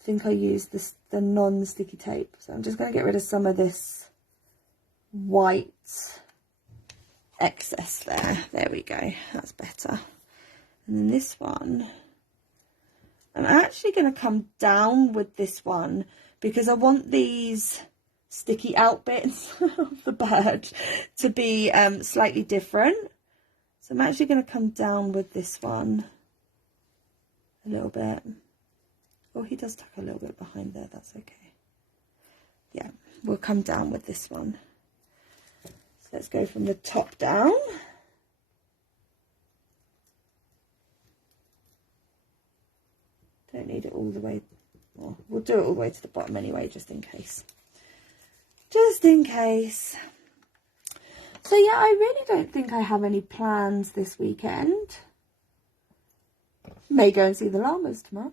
think I used the non-sticky tape. So I'm just going to get rid of some of this white excess there. There we go. That's better. And then this one, I'm actually going to come down with this one because I want these sticky out bits of the bird to be slightly different. So I'm actually going to come down with this one a little bit. Oh, he does tuck a little bit behind there. That's okay. Yeah, we'll come down with this one. So let's go from the top down. Don't need it all the way. Well, we'll do it all the way to the bottom anyway, just in case. Just in case. So yeah, I really don't think I have any plans this weekend. May go and see the llamas tomorrow.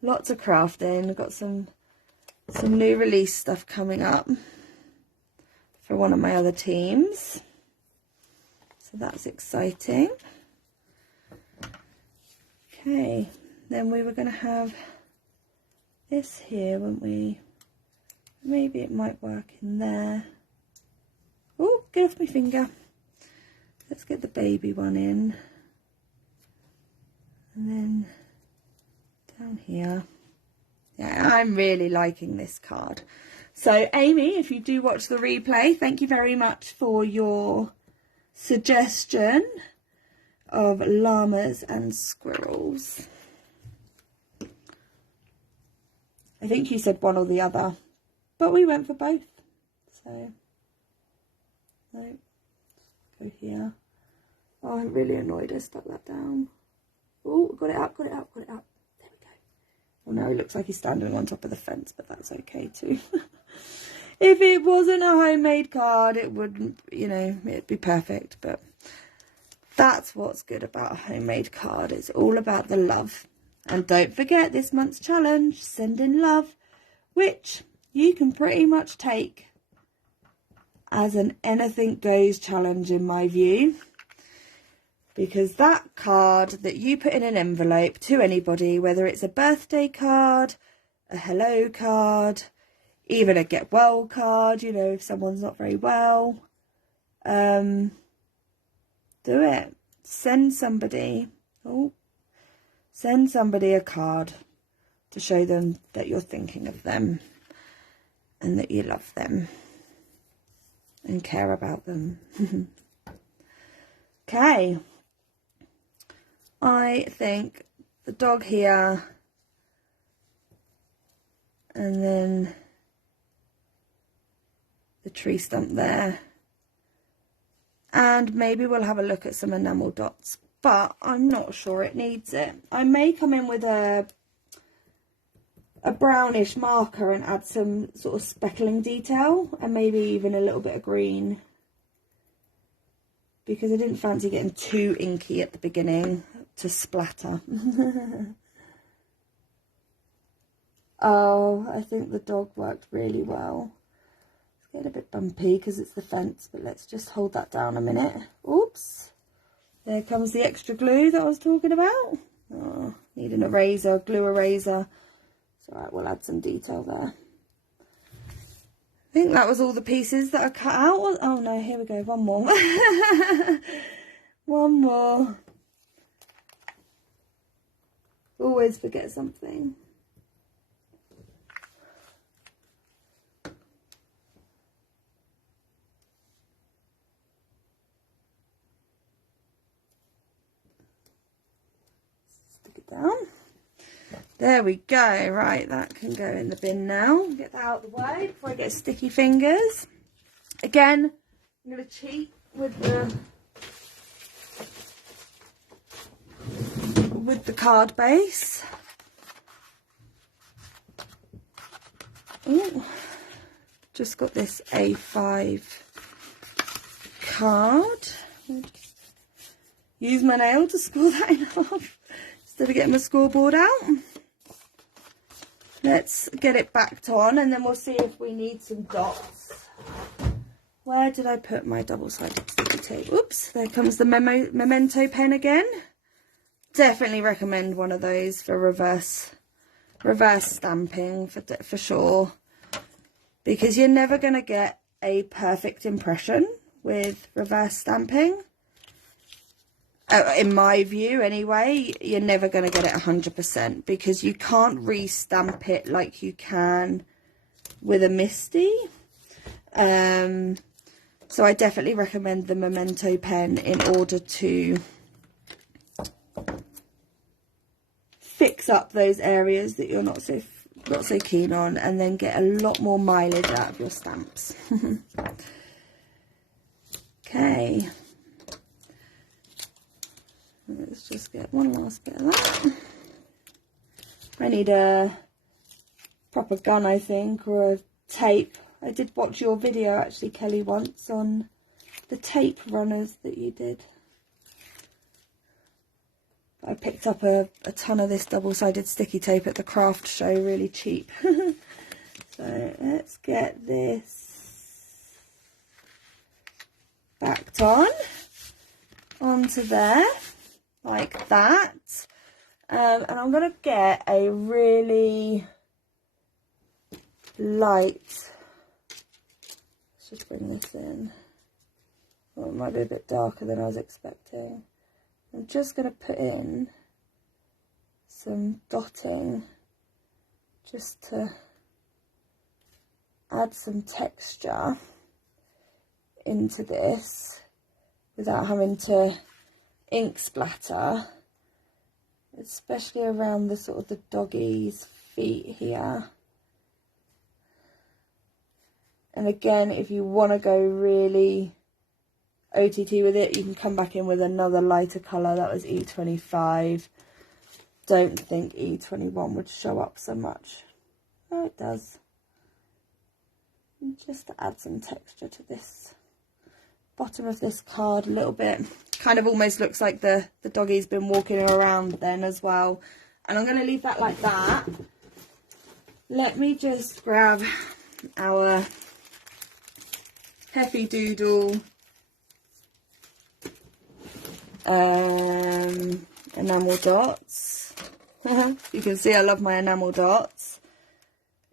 Lots of crafting. I've got some new release stuff coming up for one of my other teams. So that's exciting. Okay, then we were going to have this here, weren't we? Maybe it might work in there. Oh, get off my finger. Let's get the baby one in. And then down here. Yeah, I'm really liking this card. So Amy, if you do watch the replay, thank you very much for your suggestion of llamas and squirrels. I think you said one or the other, but we went for both. So, no, go here. Oh, I'm really annoyed I stuck that down. Oh, got it up, got it up, got it up. There we go. Well, now he looks like he's standing on top of the fence, but that's okay too. If it wasn't a homemade card, it wouldn't, you know, it'd be perfect, but That's what's good about a homemade card. It's all about the love. And don't forget this month's challenge, send in love, which you can pretty much take as an anything goes challenge in my view. Because that card that you put in an envelope to anybody, whether it's a birthday card, a hello card, even a get well card, you know, if someone's not very well, do it. Send somebody a card to show them that you're thinking of them and that you love them and care about them. Okay. I think the dog here, and then the tree stump there, and maybe we'll have a look at some enamel dots, but I'm not sure it needs it. I may come in with a brownish marker and add some sort of speckling detail, and maybe even a little bit of green, because I didn't fancy getting too inky at the beginning to splatter. Oh, I think the dog worked really well. It's getting a bit bumpy because it's the fence, but let's just hold that down a minute. Oops. There comes the extra glue that I was talking about. Oh, need an eraser, glue eraser. It's alright, we'll add some detail there. I think that was all the pieces that I cut out. Oh no, here we go, one more. One more. Always forget something. Stick it down. There we go. Right, that can go in the bin now. Get that out of the way before I get sticky fingers. Again, I'm going to cheat with the card base. Ooh, just got this A5 card. Use my nail to score that in half instead of getting my scoreboard out. Let's get it backed on and then we'll see if we need some dots. Where did I put my double-sided sticky tape? Oops, there comes the memento pen again. Definitely recommend one of those for reverse stamping for sure, because you're never going to get a perfect impression with reverse stamping. In my view anyway, you're never going to get it 100% because you can't re-stamp it like you can with a Misty. So I definitely recommend the memento pen in order to fix up those areas that you're not so keen on, and then get a lot more mileage out of your stamps. Okay, let's just get one last bit of that. I need a proper gun, I think, or a tape. I did watch your video actually, Kelly, once on the tape runners that you did. I picked up a ton of this double-sided sticky tape at the craft show, really cheap. So let's get this backed onto there, like that. And I'm going to get a really light, let's just bring this in. Oh, it might be a bit darker than I was expecting. I'm just going to put in some dotting just to add some texture into this without having to ink splatter, especially around the sort of the doggy's feet here. And again, if you want to go really OTT with it, you can come back in with another lighter colour. That was E25. Don't think E21 would show up so much. Oh, it does. Just to add some texture to this bottom of this card a little bit. Kind of almost looks like the doggy's been walking around then as well. And I'm going to leave that like that. Let me just grab our Heffy Doodle enamel dots. You can see I love my enamel dots.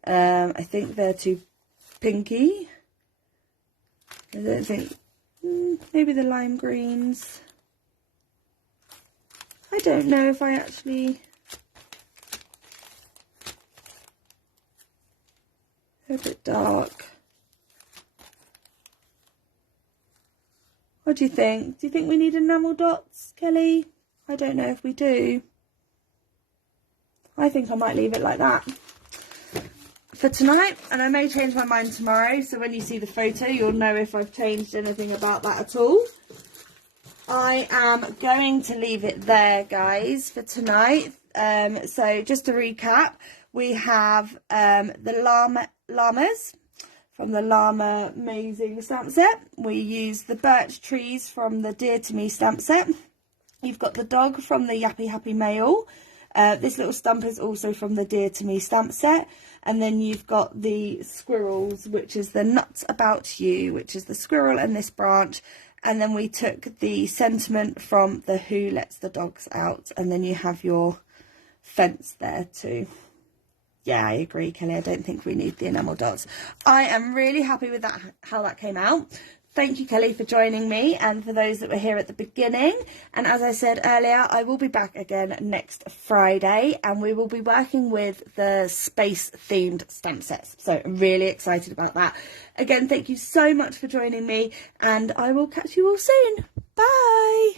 I think they're too pinky. I don't think, maybe the lime greens. I don't know if I actually, they're a bit dark. What do you think? Do you think we need enamel dots, Kelly? I don't know if we do. I think I might leave it like that for tonight, and I may change my mind tomorrow, so when you see the photo you'll know if I've changed anything about that at all. I am going to leave it there, guys, for tonight. So just to recap, we have the llamas from the Llamazing stamp set. We use the birch trees from the Dear to Me stamp set. You've got the dog from the Yappy Happy Mail. This little stump is also from the Dear to Me stamp set. And then you've got the squirrels, which is the Nuts About You, which is the squirrel and this branch. And then we took the sentiment from the Who Lets the Dogs Out. And then you have your fence there too. Yeah, I agree, Kelly. I don't think we need the enamel dots. I am really happy with that, how that came out. Thank you, Kelly, for joining me, and for those that were here at the beginning. And as I said earlier, I will be back again next Friday, and we will be working with the space-themed stamp sets. So I'm really excited about that. Again, thank you so much for joining me, and I will catch you all soon. Bye!